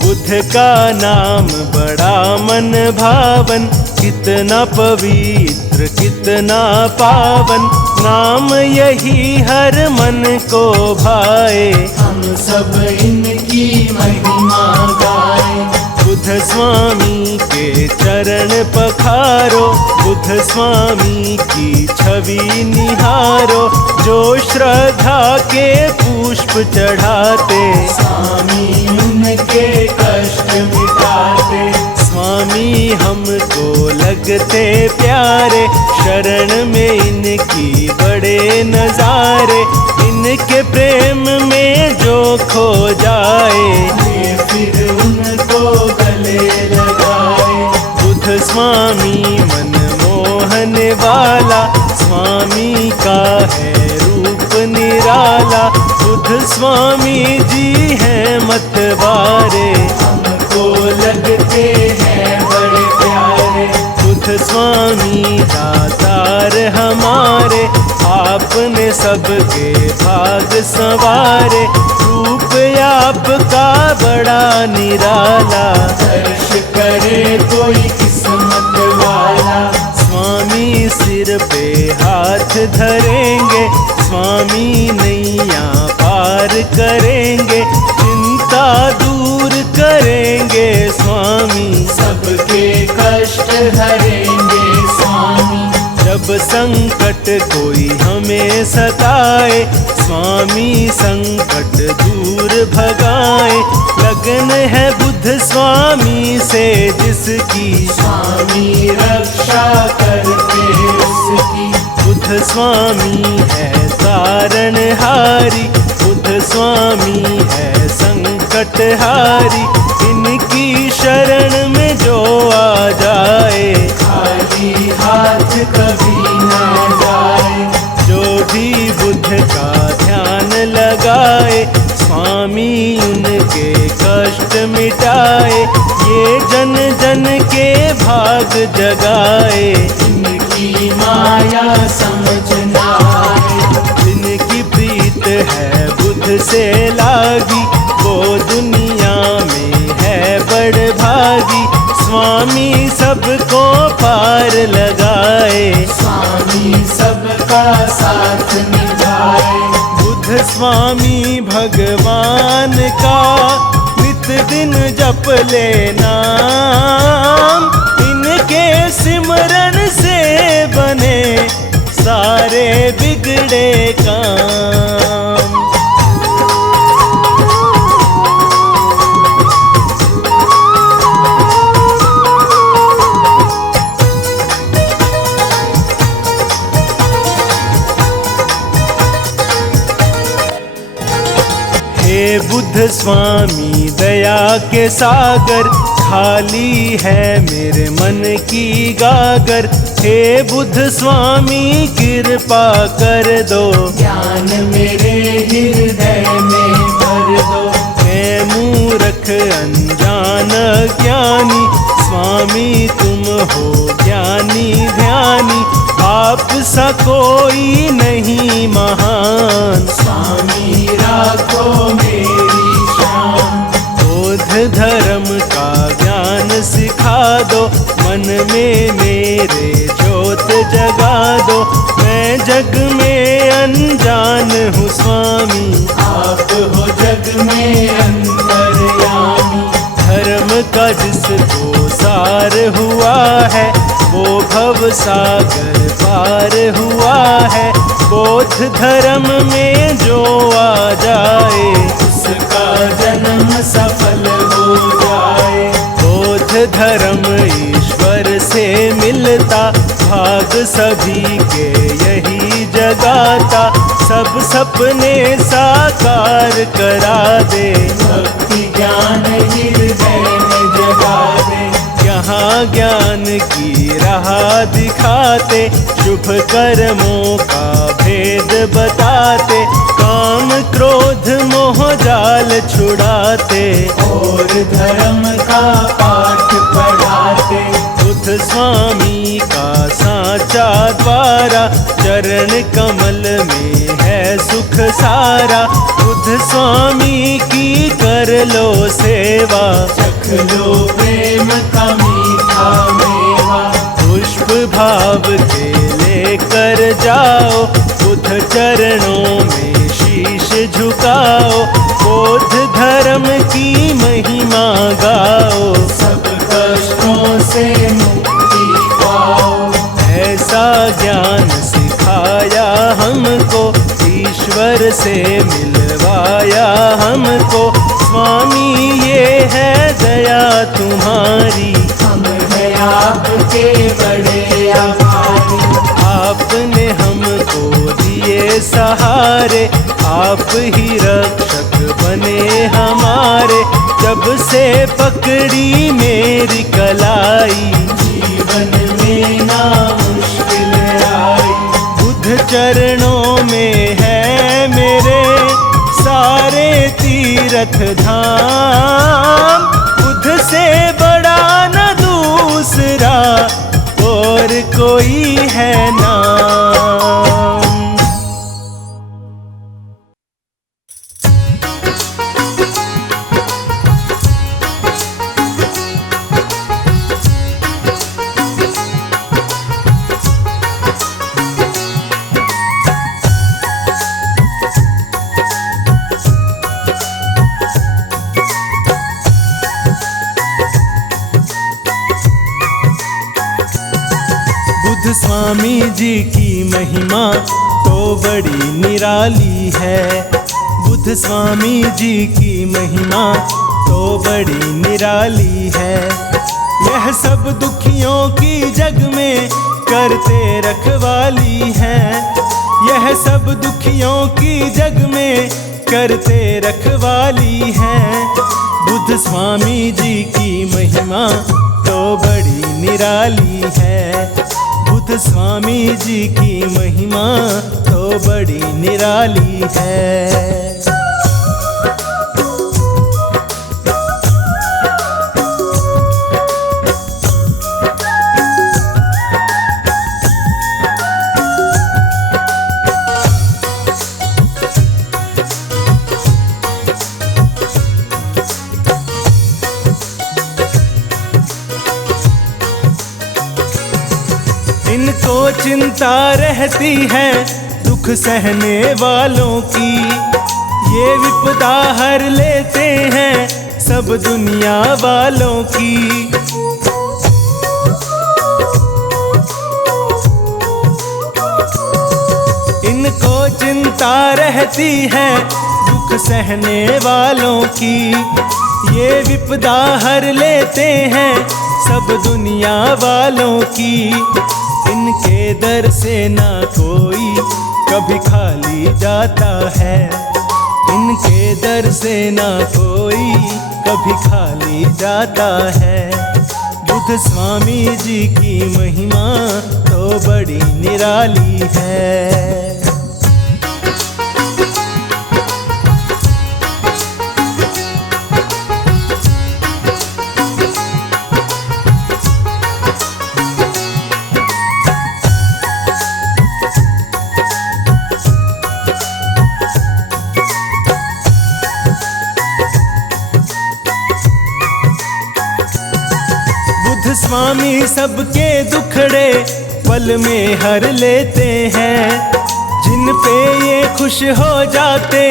बुध का नाम बड़ा मन भावन, कितना पवित्र कितना पावन। नाम यही हर मन को भाए, हम सब इनकी महिमा गाएं। बुध स्वामी के चरण पखारो, बुध स्वामी की छवि निहारो। जो श्रद्धा के पुष्प चढ़ाते, स्वामी उनके कष्ट मिटाते। स्वामी हमको लगते प्यारे, शरण में इनकी बड़े नजारे। इनके प्रेम में जो खो जाए, ये फिर उनको गले लगाए। बुध स्वामी मन मोहने वाला, स्वामी का है रूप निराला। बुध स्वामी जी हैं मतवारे, हमको लगते हैं बड़े प्यारे। बुध स्वामी दातार हमारे, आपने सबके भाग संवारे। रूप आपका बड़ा निराला, दर्श करे कोई किस्मत वाला। स्वामी सिर पे हाथ धरेंगे, स्वामी नैया पार करेंगे। चिंता दूर करेंगे स्वामी, सबके कष्ट हरेंगे स्वामी। जब संकट कोई हमें सताए, स्वामी संकट दूर भगाए। लगन है बुध स्वामी से जिसकी, स्वामी रक्षा करते उसकी। बुध स्वामी है तारणहारी, बुध स्वामी है संकटहारी। इनकी शरण में जो आ जाए, खाली हाथ कभी न जाए। भी बुद्ध का ध्यान लगाए, स्वामी उनके कष्ट मिटाए, ये जन जन के भाग जगाए। इनकी माया समझ ना आए, जिनकी प्रीत है बुद्ध से लागी, वो दुनिया में है बड़ भागी, स्वामी सबको पार लगाए। स्वामी सबका साथ निभाए। बुद्ध स्वामी भगवान का नित दिन जप ले नाम, इनके सिमरन से बने सारे बिगड़े काम। हे बुद्ध स्वामी दया के सागर, खाली है मेरे मन की गागर। हे बुद्ध स्वामी कृपा कर दो, ज्ञान मेरे हृदय में भर दो। मैं मूर्ख अनजान ज्ञानी, स्वामी तुम हो ज्ञानी ध्यानी, आप सा कोई नहीं महान। स्वामी राखो मेरी शान, बोध धर्म का ज्ञान सिखा दो, मन में मेरे ज्योत जगा दो। मैं जग में अनजान हूँ स्वामी, आप हो जग में अंतर्यामी। धर्म का जिसको सार हुआ है, वो भव सागर पार हुआ है। बोध धर्म में जो आ जाए, उसका जन्म सफल हो जाए। बोध धर्म ईश्वर से मिलता, भाग सभी के यही जगाता, सब सपने साकार करा दे। भक्ति ज्ञान हृदय में जगा दे, यहाँ ज्ञान की राह दिखाते, शुभ कर्मों का भेद बताते, काम क्रोध मोह जाल छुड़ाते, और धर्म का पाठ पढ़ाते। बुद्ध स्वामी का साचा द्वारा, चरण कमल में है सुख सारा। बुद्ध स्वामी की कर लो सेवा, चख लो प्रेम का मीठा मेवा। पुष्प भाव के लेकर जाओ, बुद्ध चरणों में शीश झुकाओ। बोध धर्म की महिमा गाओ, सब कष्टों से मुक्ति पाओ। ऐसा ज्ञान सिखाया हमको, ईश्वर से मिलवाया हमको। स्वामी ये है दया तुम्हारी, हम हैं आपके बड़े आभारी। आपने हमको दिए सहारे, आप ही रक्षक बने हमारे। जब से पकड़ी मेरी कलाई, जीवन में ना मुश्किल आई। बुद्ध चरणों में है मेरे सारे तीर्थ धाम। बुद्ध से बड़ा न दूसरा और कोई है नाम। बुद्ध स्वामी जी की महिमा तो बड़ी निराली है। बुद्ध स्वामी जी की महिमा तो बड़ी निराली है। यह सब दुखियों की जग में करते रखवाली है। यह सब दुखियों की जग में करते रखवाली है। बुद्ध स्वामी जी की महिमा तो बड़ी निराली है। बुद्ध बुद्ध स्वामी जी की महिमा तो बड़ी निराली है। इनको चिंता रहती है दुख सहने वालों की, ये विपदा हर लेते हैं सब दुनिया वालों की। इनको चिंता रहती है दुख सहने वालों की, ये विपदा हर लेते हैं सब दुनिया वालों की। इनके दर से ना कोई कभी खाली जाता है, इनके दर से ना कोई कभी खाली जाता है। बुद्ध स्वामी जी की महिमा तो बड़ी निराली है। स्वामी सबके दुखड़े पल में हर लेते हैं, जिन पे ये खुश हो जाते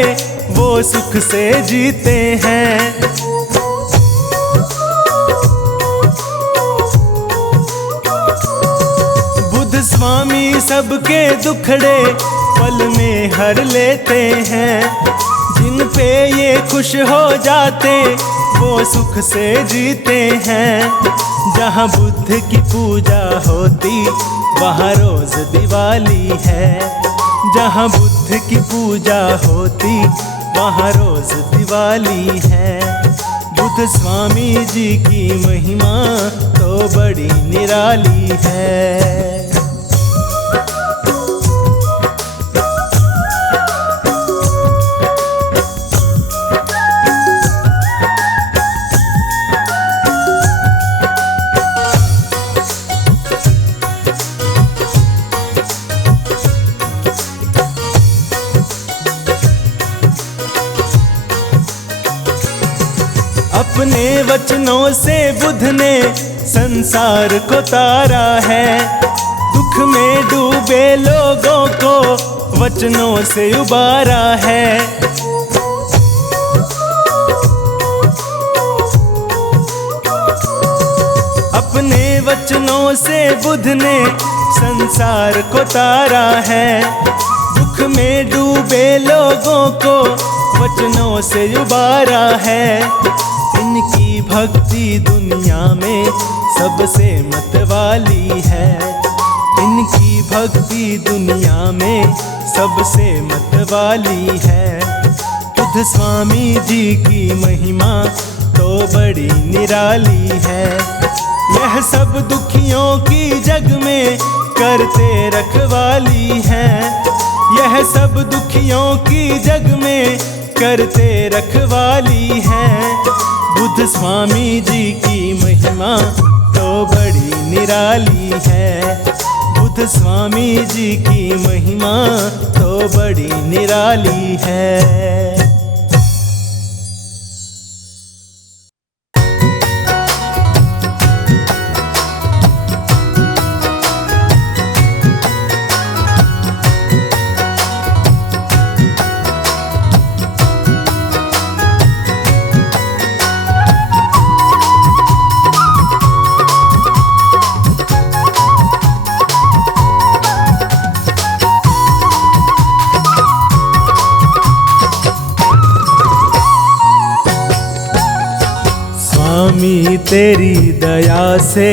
वो सुख से जीते हैं। बुद्ध स्वामी सबके दुखड़े पल में हर लेते हैं, जिन पे ये खुश हो जाते वो सुख से जीते हैं। जहाँ बुद्ध की पूजा होती वहाँ रोज दिवाली है, जहाँ बुद्ध की पूजा होती वहाँ रोज दिवाली है। बुद्ध स्वामी जी की महिमा तो बड़ी निराली है। अपने वचनों से बुद्ध ने संसार को तारा है, दुख में डूबे लोगों को वचनों से उबारा है। अपने वचनों से बुद्ध ने संसार को तारा है, दुख में डूबे लोगों को वचनों से उबारा है। इनकी भक्ति दुनिया में सबसे मतवाली है, इनकी भक्ति दुनिया में सबसे मतवाली है। बुद्ध स्वामी जी की महिमा तो बड़ी निराली है। यह सब दुखियों की जग में करते रखवाली है, यह सब दुखियों की जग में करते रखवाली है। बुद्ध स्वामी जी की महिमा तो बड़ी निराली है, बुद्ध स्वामी जी की महिमा तो बड़ी निराली है। स्वामी तेरी दया से,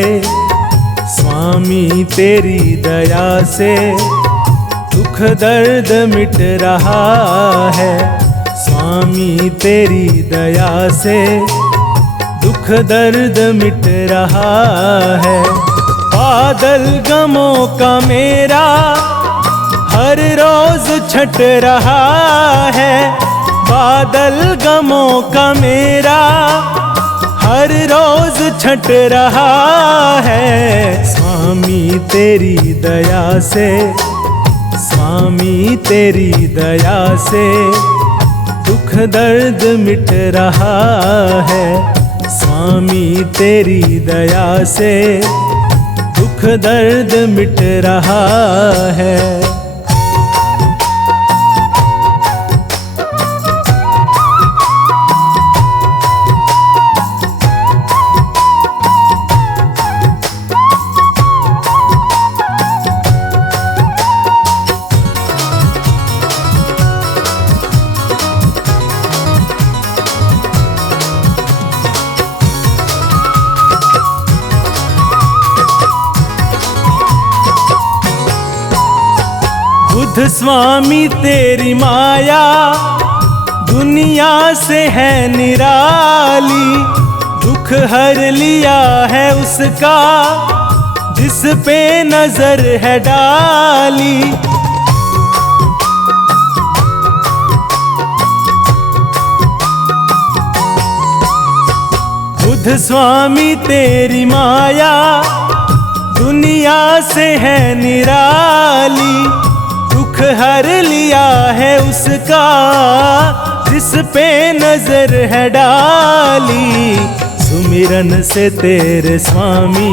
स्वामी तेरी दया से दुख दर्द मिट रहा है। स्वामी तेरी दया से दुख दर्द मिट रहा है। बादल गमों का मेरा हर रोज छट रहा है। बादल गमों का मेरा हर रोज छट रहा है। स्वामी तेरी दया से, स्वामी तेरी दया से दुख दर्द मिट रहा है। स्वामी तेरी दया से दुख दर्द मिट रहा है। बुद्ध स्वामी तेरी माया दुनिया से है निराली। दुख हर लिया है उसका जिस पे नजर है डाली। बुद्ध स्वामी तेरी माया दुनिया से है निराली। दुख हर लिया है उसका जिस पे नजर है डाली। सुमिरन से तेरे स्वामी,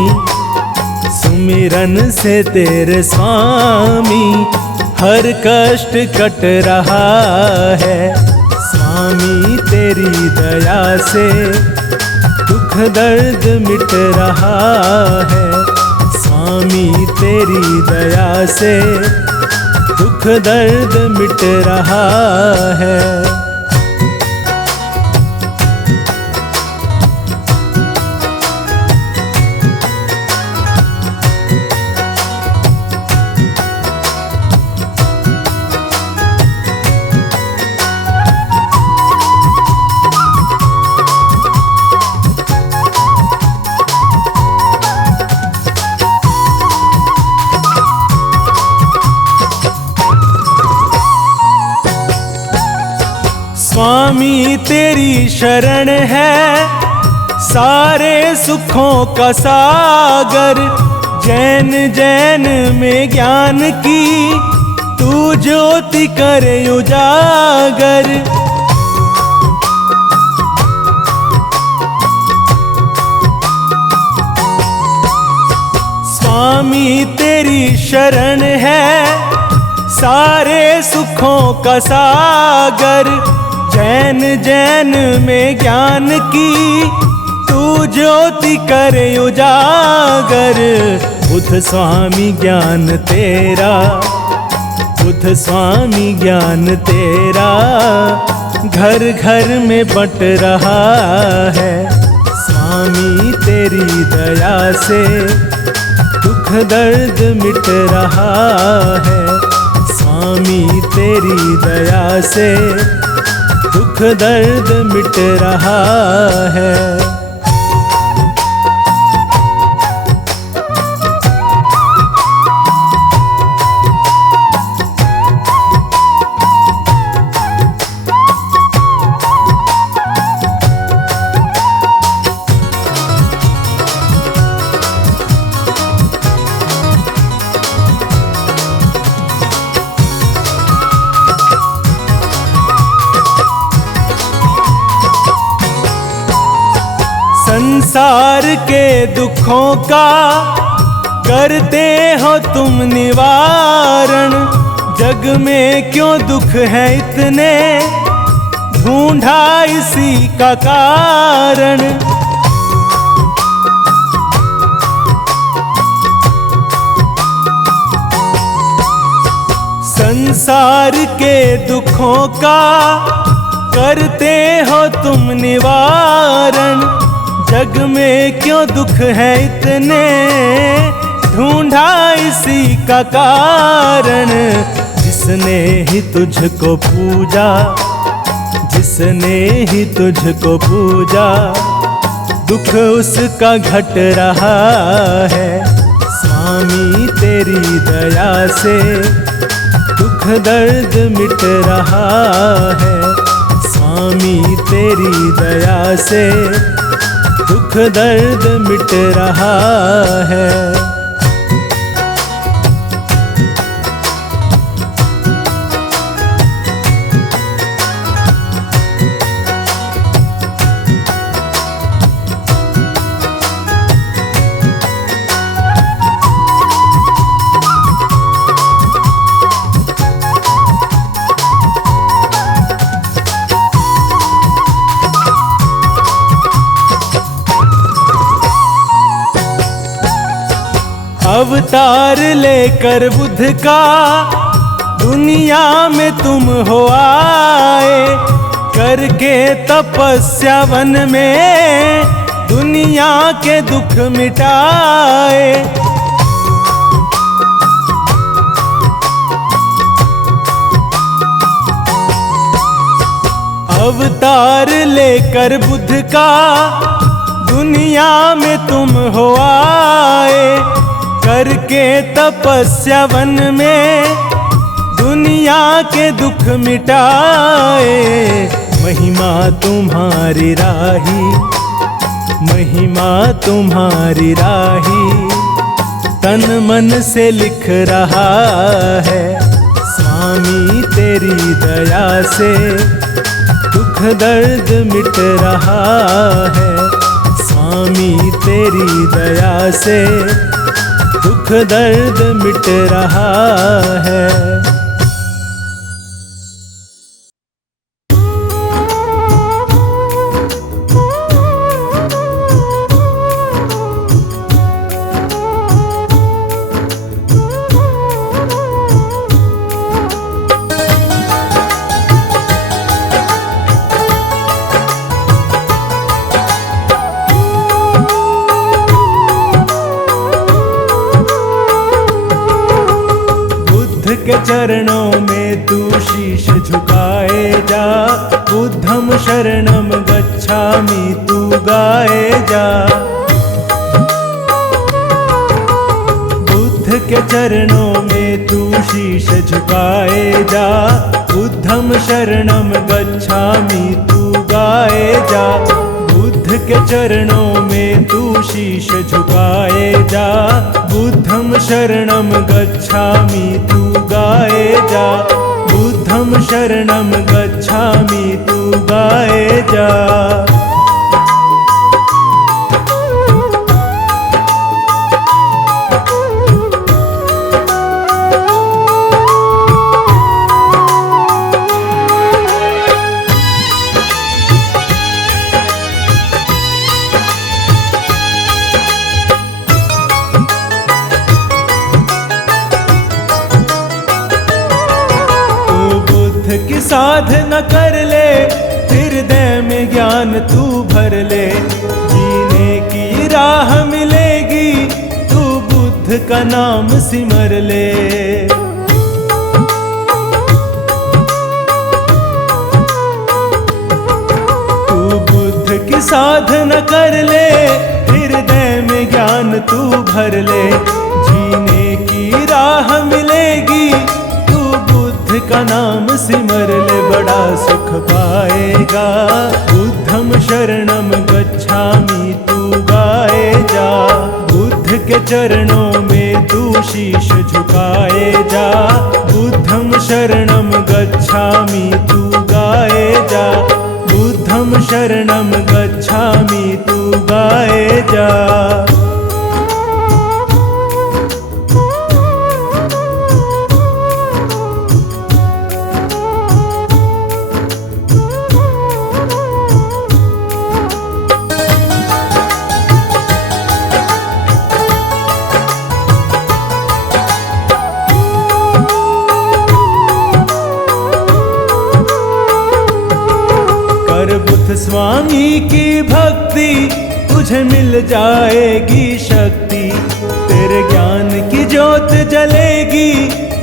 सुमिरन से तेरे स्वामी हर कष्ट कट रहा है। स्वामी तेरी दया से दुख दर्द मिट रहा है। स्वामी तेरी दया से दुख दर्द मिट रहा है। स्वामी तेरी शरण है सारे सुखों का सागर। जैन जैन में ज्ञान की तू ज्योति करे उजागर। स्वामी तेरी शरण है सारे सुखों का सागर। जैन जैन में ज्ञान की तू ज्योति करे उजागर। बुद्ध स्वामी ज्ञान तेरा, बुद्ध स्वामी ज्ञान तेरा घर घर में बट रहा है। स्वामी तेरी दया से दुख दर्द मिट रहा है। स्वामी तेरी दया से दुख दर्द मिट रहा है। संसार के दुखों का करते हो तुम निवारण। जग में क्यों दुख है इतने, ढूंढा इसी का कारण। संसार के दुखों का करते हो तुम निवारण। जग में क्यों दुख है इतने, ढूंढा इसी का कारण। जिसने ही तुझको पूजा, जिसने ही तुझको पूजा, दुख उसका घट रहा है। स्वामी तेरी दया से दुख दर्द मिट रहा है। स्वामी तेरी दया से दुख दर्द मिट रहा है। अवतार लेकर बुद्ध का दुनिया में तुम हो आए, करके तपस्या वन में दुनिया के दुख मिटाए। अवतार लेकर बुद्ध का दुनिया में तुम हो आए, करके तपस्या वन में दुनिया के दुख मिटाए। महिमा तुम्हारी राही, महिमा तुम्हारी राही तन मन से लिख रहा है। स्वामी तेरी दया से दुख दर्द मिट रहा है। स्वामी तेरी दया से दुख दर्द मिट रहा है। के चरणों में तू शीश झुकाए जा, बुद्धम शरणम गच्छामि तू गाए जा। बुद्ध के चरणों में तू शीश झुकाए जा, बुद्धम शरणम गच्छामि तू गाए जा। बुद्ध के चरणों में तू शीश झुकाए जा, बुद्धम शरणम गच्छामि तू गाए जा। बुद्धम शरणम गच्छामि तू गाए जा। की साधना कर ले, हृदय में ज्ञान तू भर ले। जीने की राह मिलेगी, तू बुद्ध का नाम सिमर ले। तू बुद्ध की साधना कर ले, हृदय में ज्ञान तू भर ले। जीने की राह मिलेगी, का नाम सिमर ले, बड़ा सुख पाएगा। बुद्धम शरणम गच्छामि तू गाए जा। बुद्ध के चरणों में तू शीश झुकाए जा, बुद्धम शरणम गच्छामि तू गाए जा। बुद्धम शरणम गच्छामि तू गाए जा। बुद्ध स्वामी की भक्ति तुझे मिल जाएगी शक्ति। तेरे ज्ञान की ज्योत जलेगी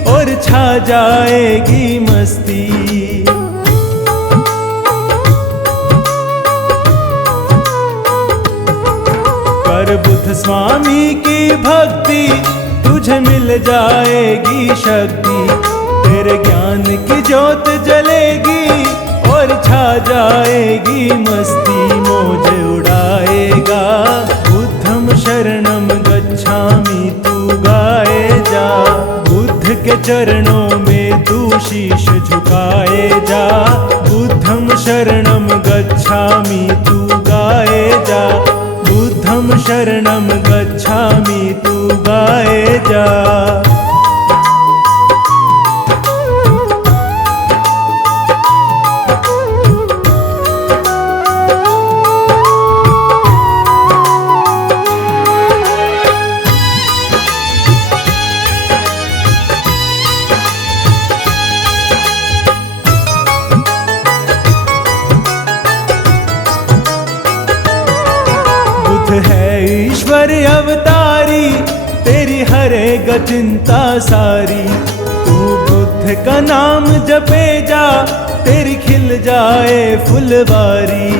और छा जाएगी मस्ती। कर बुद्ध स्वामी की भक्ति तुझे मिल जाएगी शक्ति, तेरे ज्ञान की ज्योत जलेगी और छा जाएगी मस्ती, मौज उड़ाएगा। बुद्धम शरणम गच्छामि तू गाए जा, बुद्ध के चरणों में तू शीश झुकाए जा। बुद्धम शरणम गच्छामि तू गाए जा, बुद्धम शरणम गच्छामि तू गाए जा। है ईश्वर अवतारी, तेरी हरेगा चिंता सारी। तू बुद्ध का नाम जपे जा, तेरी खिल जाए फुलवारी।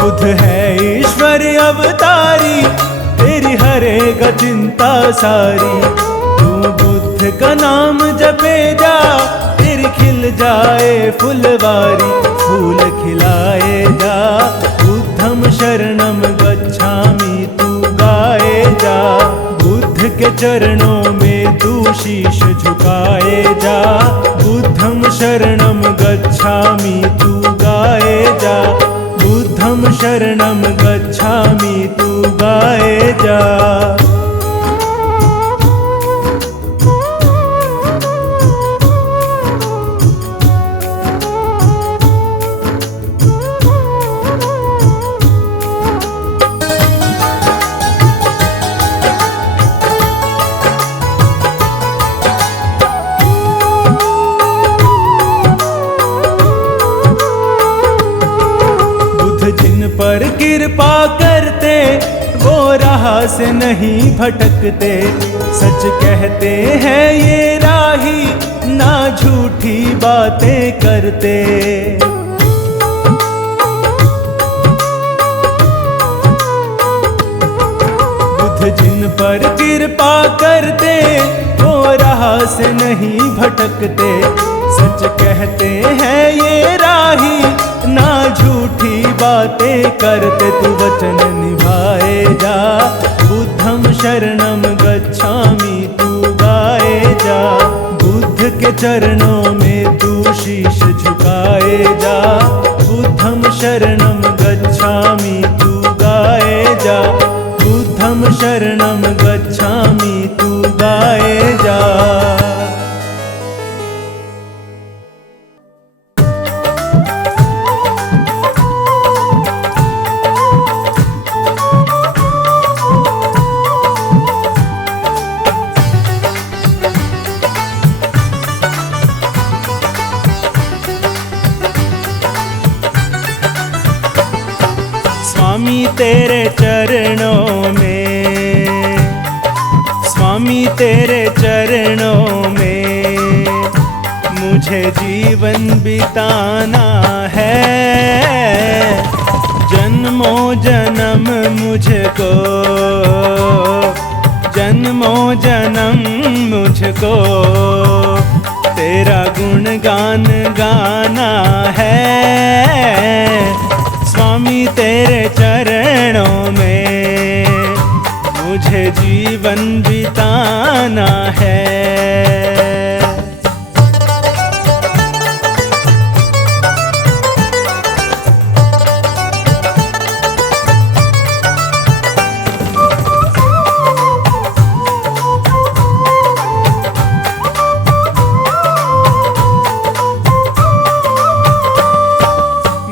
बुद्ध है ईश्वर अवतारी, तेरी हरेगा चिंता सारी। तू बुद्ध का नाम जपे जा, तेरी खिल जाए फुलवारी, फूल खिलाए जा। बुद्धम शरणम गच्छामि तू गाए जा, बुद्ध के चरणों में तू शीश झुकाए जा। बुद्धम शरणम गच्छामि तू गाए जा, बुद्धम शरणम गच्छामि तू गाए जा। जिन पर कृपा करते वो राह से नहीं भटकते, सच कहते हैं ये राही, ना झूठी बातें करते। बुद्ध जिन पर कृपा करते वो राह से नहीं भटकते, सच कहते हैं ये राही, ना झूठी बातें करते। तू वचन निभाए जा, बुद्धम शरणम गच्छामि तू गाए जा। बुद्ध के चरणों में तू शीश झुकाए जा। बुद्धम शरणम गच्छामि तू गाए जा, बुद्धम शरणम गच्छामि तू गाए जा। स्वामी तेरे चरणों में, स्वामी तेरे चरणों में मुझे जीवन बिताना है। जन्मों जन्म मुझको, जन्मों जन्म मुझको तेरा गुणगान गाना है। स्वामी तेरे चरणों में मुझे जीवन बिताना है।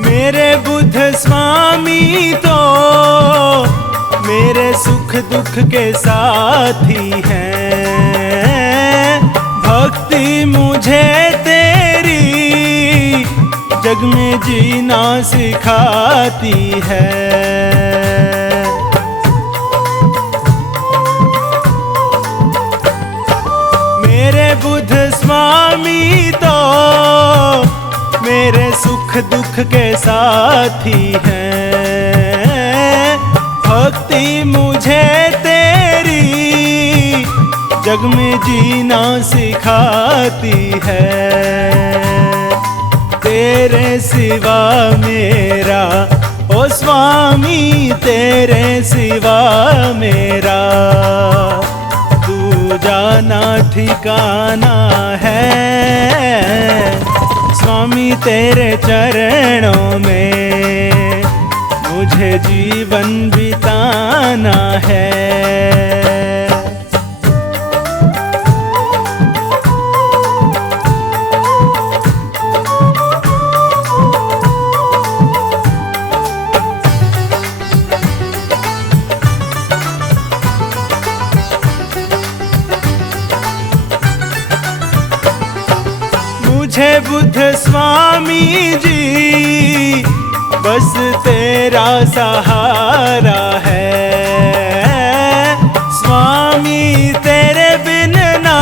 मेरे बुद्ध स्वामी तो मेरे सुख दुख के साथी हैं। भक्ति मुझे तेरी जग में जीना सिखाती है। मेरे बुद्ध स्वामी तो मेरे सुख दुख के साथी हैं। भक्ति मुझे तेरी जग में जीना सिखाती है। तेरे सिवा मेरा ओ स्वामी, तेरे सिवा मेरा दूजा ना ठिकाना है। स्वामी तेरे चरणों में मुझे जीवन बिताना है। मुझे बुद्ध स्वामी जी बस तेरा सहारा है। स्वामी तेरे बिन ना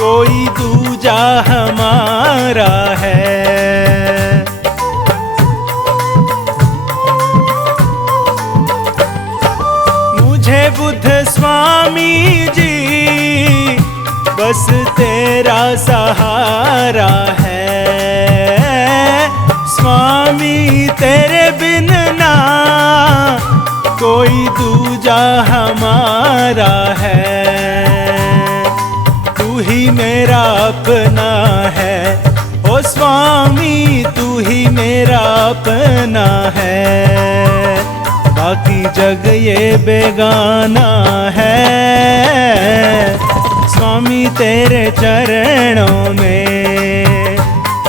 कोई दूजा हमारा है। मुझे बुद्ध स्वामी जी बस तेरा सहारा है। स्वामी तेरे बिन ना कोई दूजा हमारा है। तू ही मेरा अपना है ओ स्वामी, तू ही मेरा अपना है। बाकी जग ये बेगाना है। स्वामी तेरे चरणों में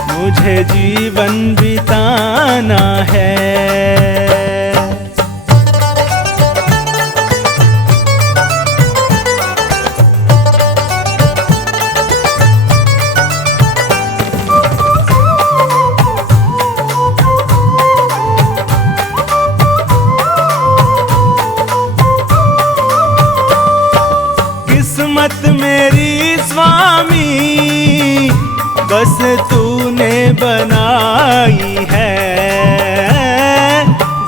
मुझे जीवन बिताना है। किस्मत मेरी स्वामी बस तूने बनाई है।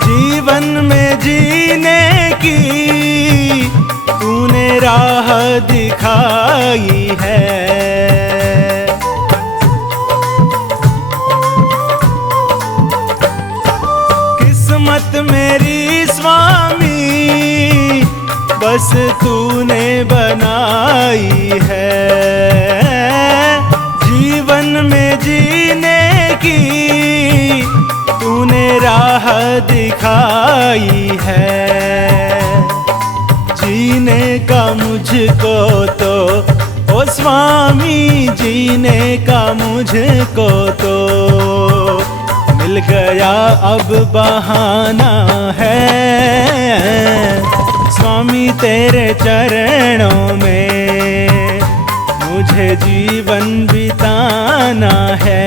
जीवन में जीने की तूने राह दिखाई है। किस्मत मेरी स्वामी बस तूने बनाई है। जीवन में जीने की तूने राह दिखाई है। जीने का मुझको तो ओ स्वामी, जीने का मुझको तो मिल गया अब बहाना है। स्वामी तेरे चरणों में मुझे जीवन बिताना है।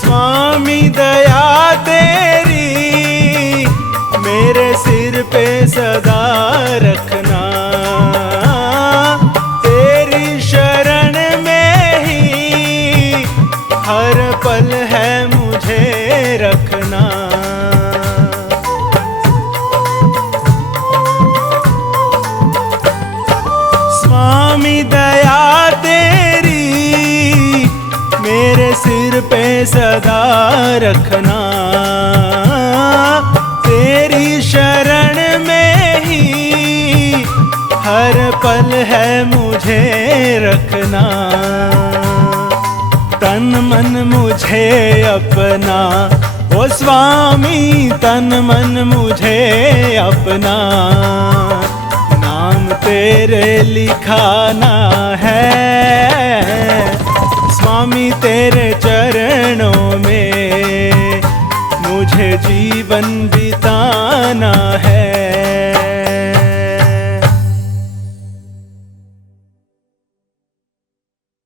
स्वामी दया तेरी मेरे सिर पे सदा रखना। तेरी शरण में ही हर पल है मुझे रखना। स्वामी दया तेरी मेरे सिर पे सदा रखना। तेरी शरण में ही हर पल है मुझे रखना। तन मन मुझे अपना ओ स्वामी, तन मन मुझे अपना नाम तेरे लिखाना है। स्वामी तेरे चरणों में मुझे जीवन बिताना है।